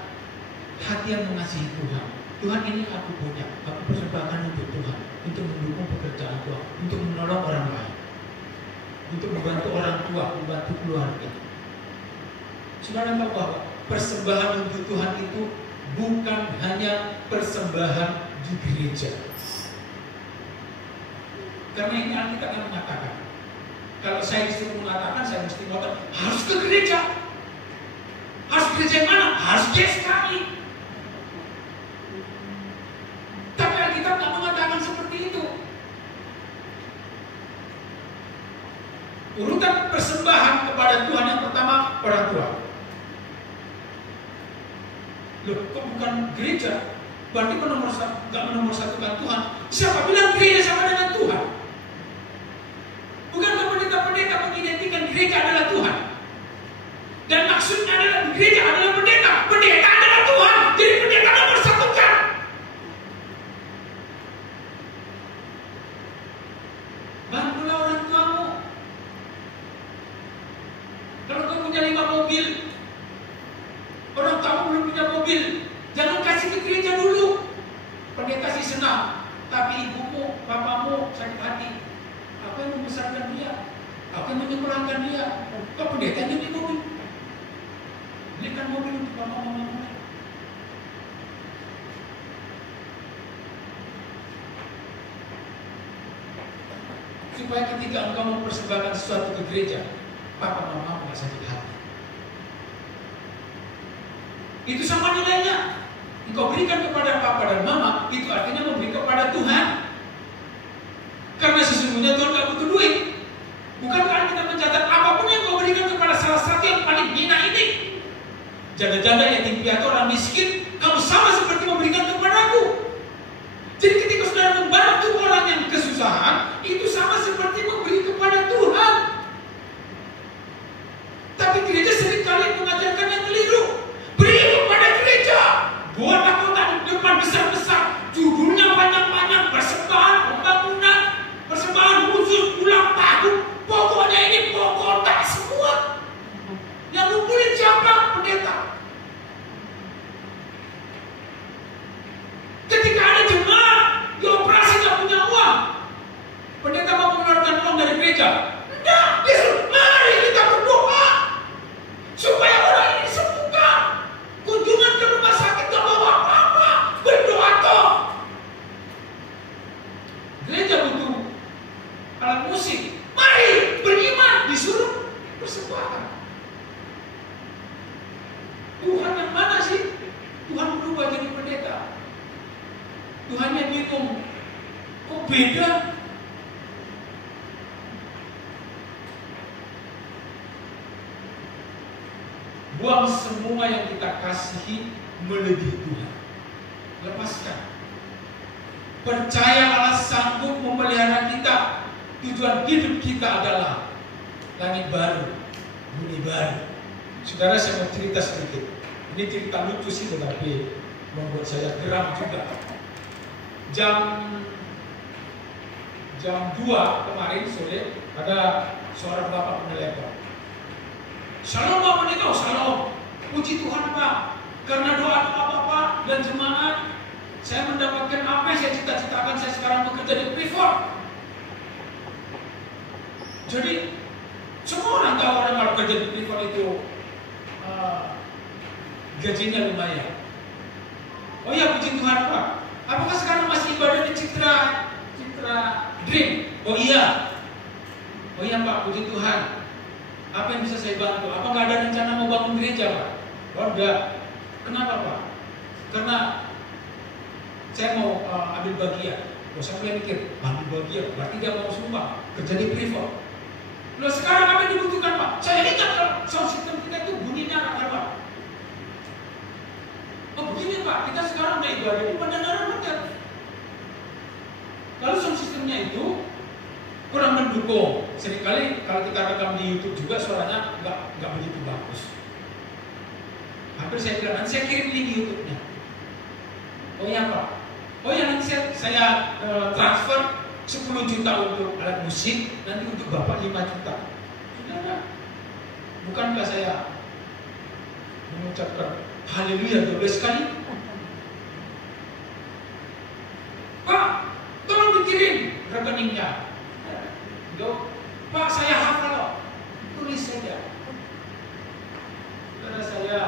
hati yang mengasihi Tuhan. Tuhan, ini aku punya, aku persembahkan untuk Tuhan, untuk mendukung pekerjaan Tuhan, untuk menolong orang lain, untuk membantu orang tua, membantu keluarga. Saudara tahu bahwa persembahan untuk Tuhan itu bukan hanya persembahan di gereja. Karena ini Alkitab yang mengatakan, kalau saya disuruh mengatakan, saya mesti ngotot, harus ke gereja. Harus gereja yang mana? Harus GSKI. Tapi Alkitab tidak mengatakan seperti itu. Urutan persembahan kepada Tuhan yang pertama orang tua. Loh, kok bukan gereja? Berarti nggak menomorsatukan Tuhan. Siapa bilang gereja sama dengan Tuhan? Bukankah pendeta-pendeta mengidentikan gereja adalah Tuhan? Dan maksudnya adalah gereja adalah pendeta. Pendeta adalah Tuhan. Jadi pendeta nomorsatukan. Bantulah orang tuamu. Kalau kamu punya 5 mobil, orang tahu belum punya mobil, jangan kasih ke gereja dulu. Pendeta sih senang, tapi ibumu, bapamu sakit hati. Apa yang membesarkan dia? Apa yang menyekolahkan dia? Kok pendeta yang beli mobil? Belikan mobil untuk bapak-mamamu. Supaya ketika engkau mempersembahkan sesuatu ke gereja, papa mama nggak sakit hati. Itu sama nilainya. Engkau berikan kepada papa dan mama, itu artinya memberi kepada Tuhan. Karena sesungguhnya Tuhan nggak butuh duit. Bukankah kita mencatat apapun yang kau berikan kepada salah satu yang paling hina ini, janda-janda, yatim piatu, orang miskin, kamu sama seperti memberikan kepadaku. Jadi ketika saudara membantu orang yang kesusahan, itu sama seperti memberi kepada Tuhan. Tapi gereja seringkali mengajarkan yang keliru. Beri kepada gereja. Buatlah kota di depan besar-besar. Judulnya banyak-banyak. Persembahan pembangunan, persembahan khusus ulang tahun. Pokoknya ini pokok tak semua. Yang ngumpulin siapa? Pendeta. Ketika ada jemaat dioperasi gak punya uang, pendeta mau mengeluarkan uang dari gereja. Enggak, disuruh mari kita berdoa supaya orang ini sembuhkan. Kunjungan ke rumah sakit gak bawa apa-apa, berdoa toh. Gereja butuh alat musik, mari beriman, disuruh persembahkan. Tuhan yang mana sih? Tuhan berubah jadi pendeta. Tuhannya bingung, kok beda? Buang semua yang kita kasihi melebihi Tuhan. Lepaskan. Percaya Allah sanggup memelihara kita. Tujuan hidup kita adalah langit baru, bumi baru. Saudara, saya mau cerita sedikit. Ini cerita lucu sih, tetapi membuat saya geram juga. Jam 2 kemarin sore ada seorang bapak menelepon. Shalom Pak Pendeta, shalom. Puji Tuhan Pak, karena doa-doa Bapak dan jemaat, saya mendapatkan apa yang saya cita-citakan. Saya sekarang bekerja di Freeport. Jadi semua orang tahu orang kalau kerja di Freeport itu gajinya lumayan. Oh iya, puji Tuhan Pak. Apakah sekarang masih ibadah di Citra Dream? Oh iya Pak, puji Tuhan. Apa yang bisa saya bantu? Apa nggak ada rencana mau bangun gereja Pak? Oh enggak. Kenapa Pak? Karena saya mau ambil bagian. Saya mulai mikir, ambil bagian, berarti dia mau sumbang, kerja di Freeport. Loh, sekarang apa yang dibutuhkan Pak? Saya ingat kalau sound system kita itu bunyinya ada Pak. Oh begini Pak, kita sekarang udah ibadah di Bandara Hotel. Lalu sound systemnya itu kurang mendukung. Seringkali kalau kita rekam di YouTube juga suaranya nggak begitu bagus. Hampir saya bilang, nanti saya kirim link YouTube-nya. Oh iya Pak. Oh ya, nanti saya transfer 10 juta untuk alat musik, nanti untuk Bapak 5 juta. Saudara, bukankah saya mengucapkan haleluya 12 kali? Pak, tolong dikirim rekeningnya. Pak, saya hafal loh. Tulis saja. Karena saya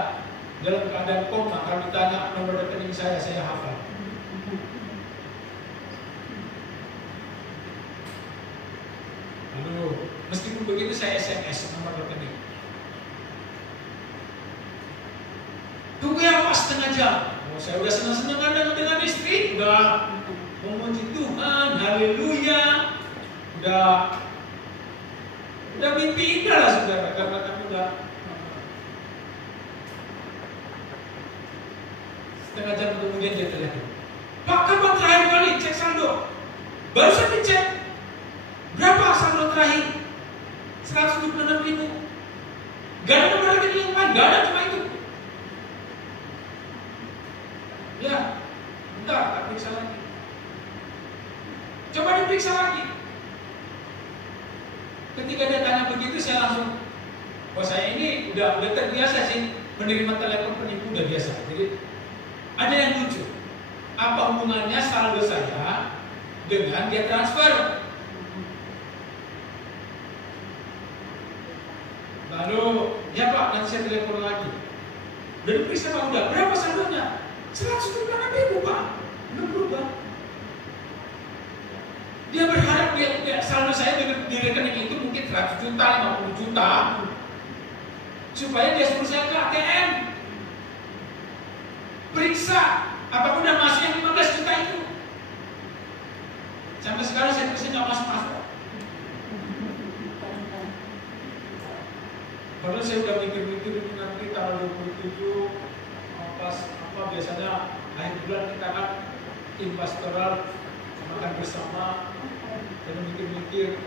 dalam keadaan koma, kalau ditanya nomor rekening saya hafal. Lalu, meskipun begitu saya SMS nomor rekening. Tunggu ya Pak setengah jam. Oh, saya udah senang-senang dengan istri, udah memuji Tuhan, haleluya, udah mimpi indah lah saudara, karena kami udah setengah jam kemudian dia telepon. Pak, kapan terakhir kali cek saldo? Baru saja dicek. Berapa saldo terakhir? 126.000. Gak ada nomor rekening yang lain, gak ada, cuma itu. Ya, bentar, tak periksa lagi. Coba diperiksa lagi. Ketika dia tanya begitu, saya langsung, oh saya ini udah terbiasa sih menerima telepon penipu, udah biasa. Jadi ada yang lucu. Apa hubungannya saldo saya dengan dia transfer? Lalu, ya Pak, nanti saya telepon lagi. Dan periksa Pak, udah berapa saldonya? 126.000 Pak, belum berubah. Dia berharap dia saldo saya di rekening itu mungkin 100 juta, 50 juta, supaya dia suruh saya ke ATM. Periksa, apapun udah masuk yang 15 juta itu. Sampai sekarang saya periksa nggak masuk-masuk. Padahal saya udah mikir-mikir ini nanti tanggal 27 pas apa biasanya akhir bulan kita kan tim pastoral makan bersama, dan mikir-mikir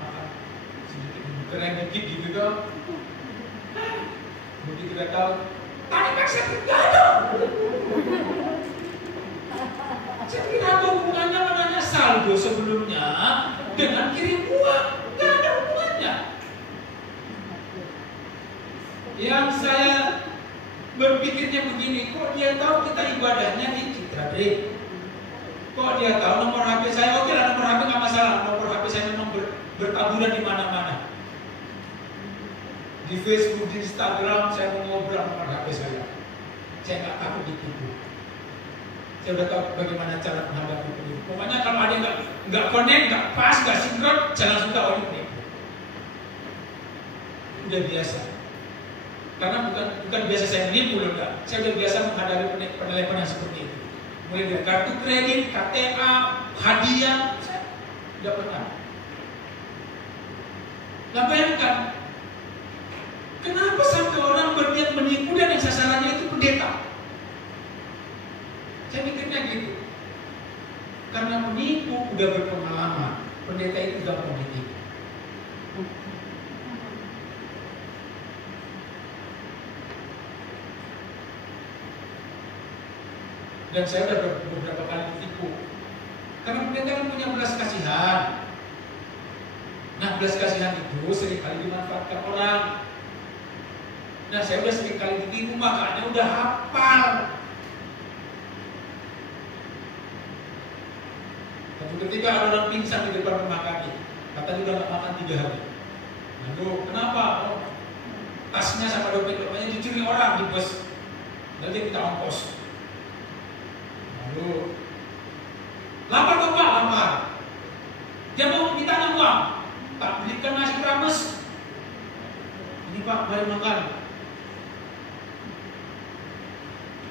makan sedikit keren dikit gitu dong. Begitu kita tahu tadi kan saya tidak ada. Saya tidak ada hubungannya menanya saldo sebelumnya dengan kirim uang, tidak ada hubungannya. Yang saya berpikirnya begini, kok dia tahu kita ibadahnya di Citra Dream? Kok dia tahu nomor HP saya? Oke lah, nomor HP nggak masalah. Nomor HP saya memang bertaburan di mana-mana. Di Facebook, di Instagram, saya mau ngobrol nomor HP saya. Saya nggak takut ditipu. Saya udah tahu bagaimana cara menghadapi penipu. Pokoknya kalau ada yang nggak connect, nggak pas, nggak sinkron, saya langsung tahu ini penipu. Udah biasa. Karena bukan biasa saya menipu loh, enggak. Saya udah biasa menghadapi peneleponan seperti itu. Mulai dari kartu kredit, KTA, hadiah, saya udah pernah. Nah bayangkan, kenapa sampai orang berniat menipu dan yang sasarannya itu pendeta? Saya mikirnya gitu. Karena menipu udah berpengalaman, pendeta itu udah mau ditipu. Dan saya udah beberapa kali ditipu. Karena pendeta kan punya belas kasihan. Nah, belas kasihan itu seringkali dimanfaatkan orang. Nah, saya udah sering kali ditipu, makanya udah hafal. Satu ketika ada orang pingsan di depan rumah kami, katanya udah gak makan 3 hari. Lalu, kenapa? Oh, tasnya sama dompet-dompetnya dicuri orang di bus. Lalu dia minta ongkos. Lalu, lapar kok Pak, lapar. Dia mau minta uang, tak belikan nasi rames. Ini Pak, mari makan.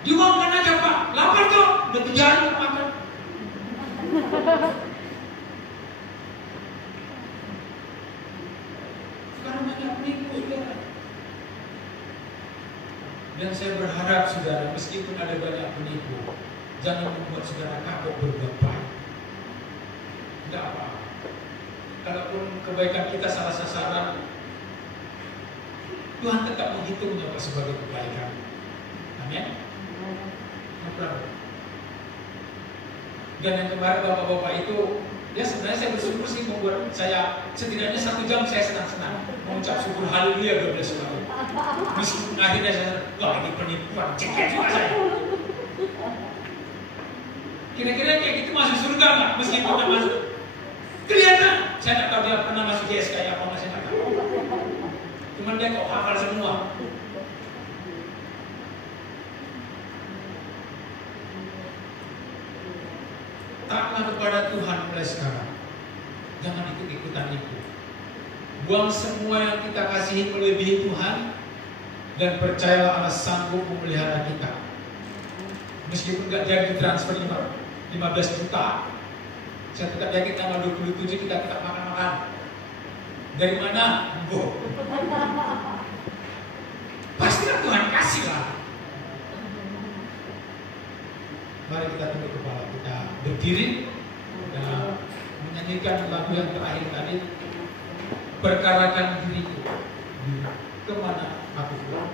Diuangkan aja Pak, lapar kok, udah 3 hari tak makan. Sekarang banyak penipu saudara. Dan saya berharap saudara, meskipun ada banyak penipu, jangan membuat saudara kapok berbuat baik. Tidak apa-apa. Kalaupun kebaikan kita salah sasaran, Tuhan tetap menghitungnya sebagai kebaikan. Amin. Dan yang kemarin bapak-bapak itu, ya sebenarnya saya bersyukur sih, membuat saya setidaknya 1 jam saya senang-senang mengucap syukur haleluya 12 kali. Meskipun akhirnya saya, wah ini penipuan, ceknya juga saya. Kira-kira kayak gitu masuk surga nggak? Meskipun nggak masuk, kelihatan. Saya nggak tahu dia pernah masuk GSKI apa masih nggak tahu. Cuman dia kok hafal semua. Taatlah kepada Tuhan mulai sekarang. Jangan ikut-ikutan itu. Buang semua yang kita kasihi melebihi Tuhan, dan percayalah Allah sanggup memelihara kita. Meskipun nggak jadi transfer 15 juta, saya tetap yakin tanggal 27 kita tetap makan-makan. Dari mana? Boh. Pastilah Tuhan kasih lah. Mari kita tunduk kepala, kita berdiri dan menyanyikan lagu yang terakhir tadi. Perkarakan diriku, kemana aku pulang?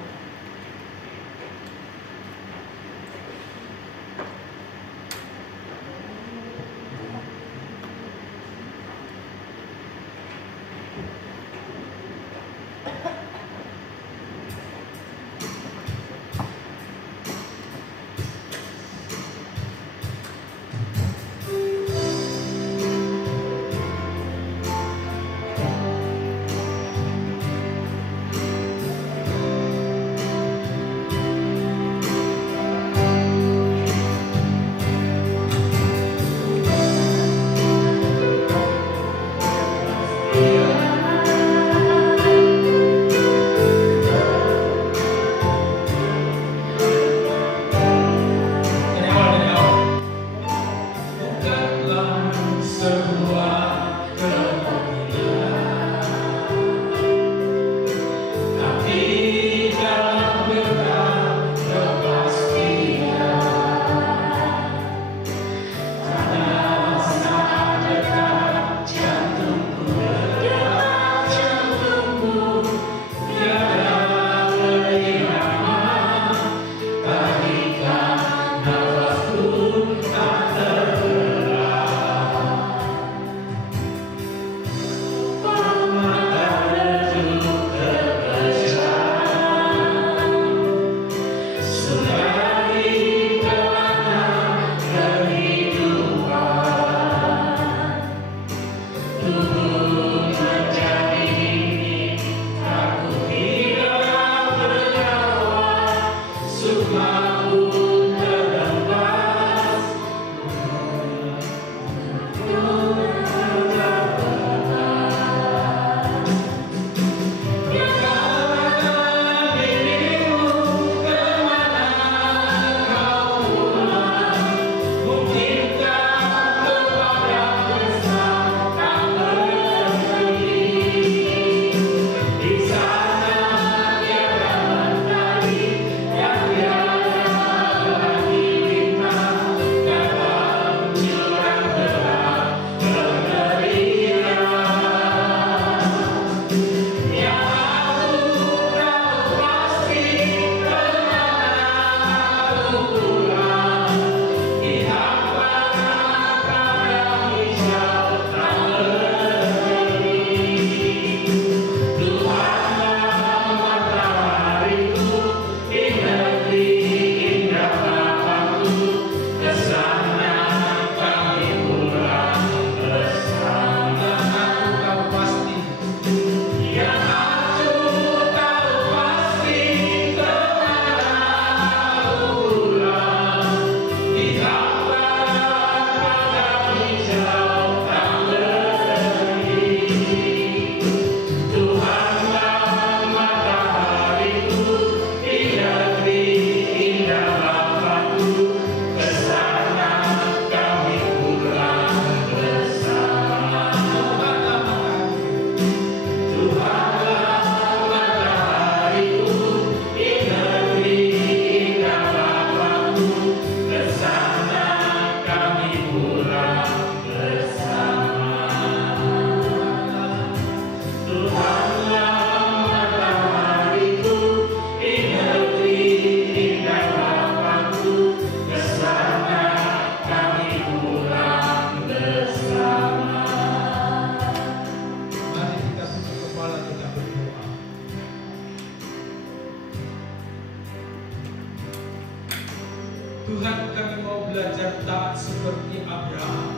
belajar taat seperti Abraham.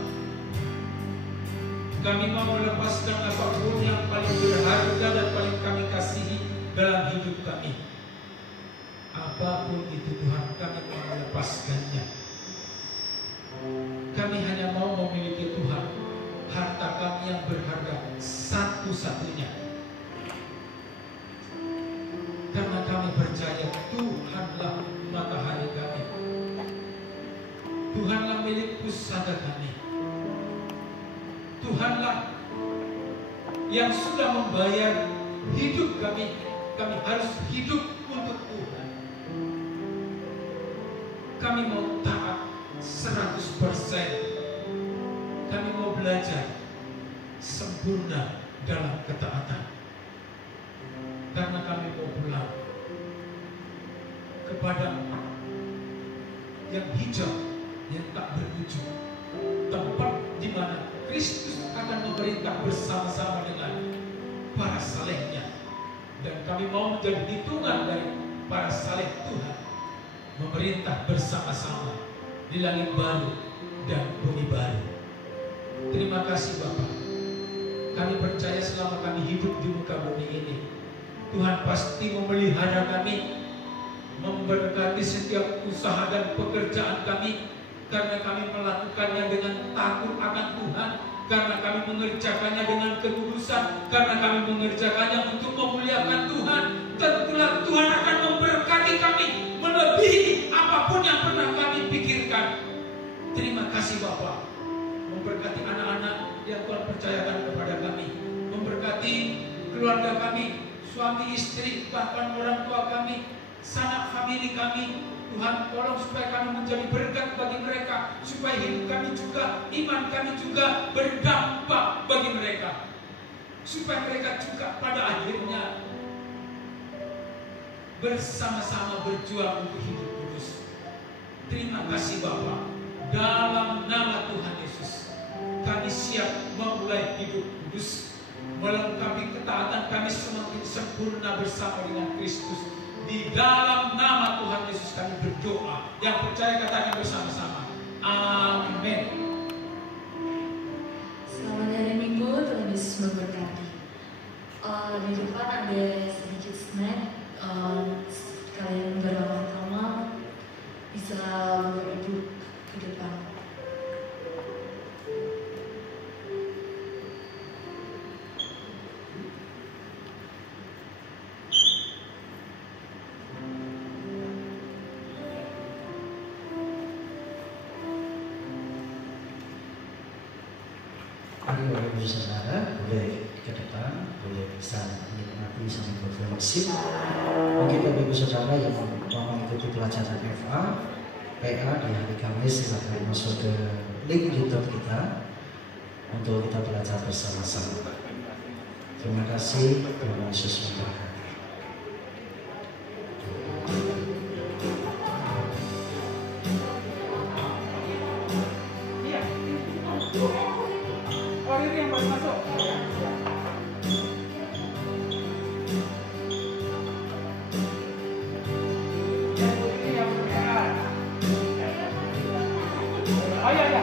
Kami mau melepaskan apapun yang paling berharga dan paling kami kasihi dalam hidup kami. Apapun itu Tuhan, kami mau melepaskannya. Kami hanya mau memiliki Tuhan, harta kami yang berharga satu-satunya. Karena kami percaya Tuhanlah matahari kami, Tuhanlah milik pusaka kami, Tuhanlah yang sudah membayar hidup kami. Kami harus hidup untuk Tuhan. Kami mau taat 100%. Kami mau belajar sempurna dalam ketaatan. Karena kami mau pulang kepada yang hijau, yang tak berujung, tempat di mana Kristus akan memerintah bersama-sama dengan para salehnya. Dan kami mau menjadi hitungan dari para saleh Tuhan, memerintah bersama-sama di langit baru dan bumi baru. Terima kasih Bapak. Kami percaya selama kami hidup di muka bumi ini, Tuhan pasti memelihara kami, memberkati setiap usaha dan pekerjaan kami, karena kami melakukannya dengan takut akan Tuhan, karena kami mengerjakannya dengan ketulusan, karena kami mengerjakannya untuk memuliakan Tuhan. Tentulah Tuhan akan memberkati kami melebihi apapun yang pernah kami pikirkan. Terima kasih Bapak. Memberkati anak-anak yang Tuhan percayakan kepada kami, memberkati keluarga kami, suami istri, bahkan orang tua kami, sanak famili kami. Tuhan tolong supaya kami menjadi berkat bagi mereka, supaya hidup kami juga, iman kami juga berdampak bagi mereka, supaya mereka juga pada akhirnya bersama-sama berjuang untuk hidup kudus. Terima kasih Bapa. Dalam nama Tuhan Yesus, kami siap memulai hidup kudus, melengkapi ketaatan kami semakin sempurna bersama dengan Kristus. Di dalam nama Tuhan Yesus kami berdoa. Yang percaya katakan bersama-sama. Amin. Selamat hari Minggu, Tuhan Yesus memberkati. Di depan ada sedikit snack. Kalian bersama-sama bisa berduduk ke depan. Mari Bapak Ibu Saudara boleh ke depan, boleh bisa menikmati sambil berfellowship. Mungkin Bapak Ibu Saudara yang mau mengikuti pelajaran FA, PA di hari Kamis, silakan masuk ke link YouTube kita untuk kita belajar bersama-sama. Terima kasih, Tuhan Yesus memberkati. Ini yang baru masuk. Ini yang bermerah. Oh iya.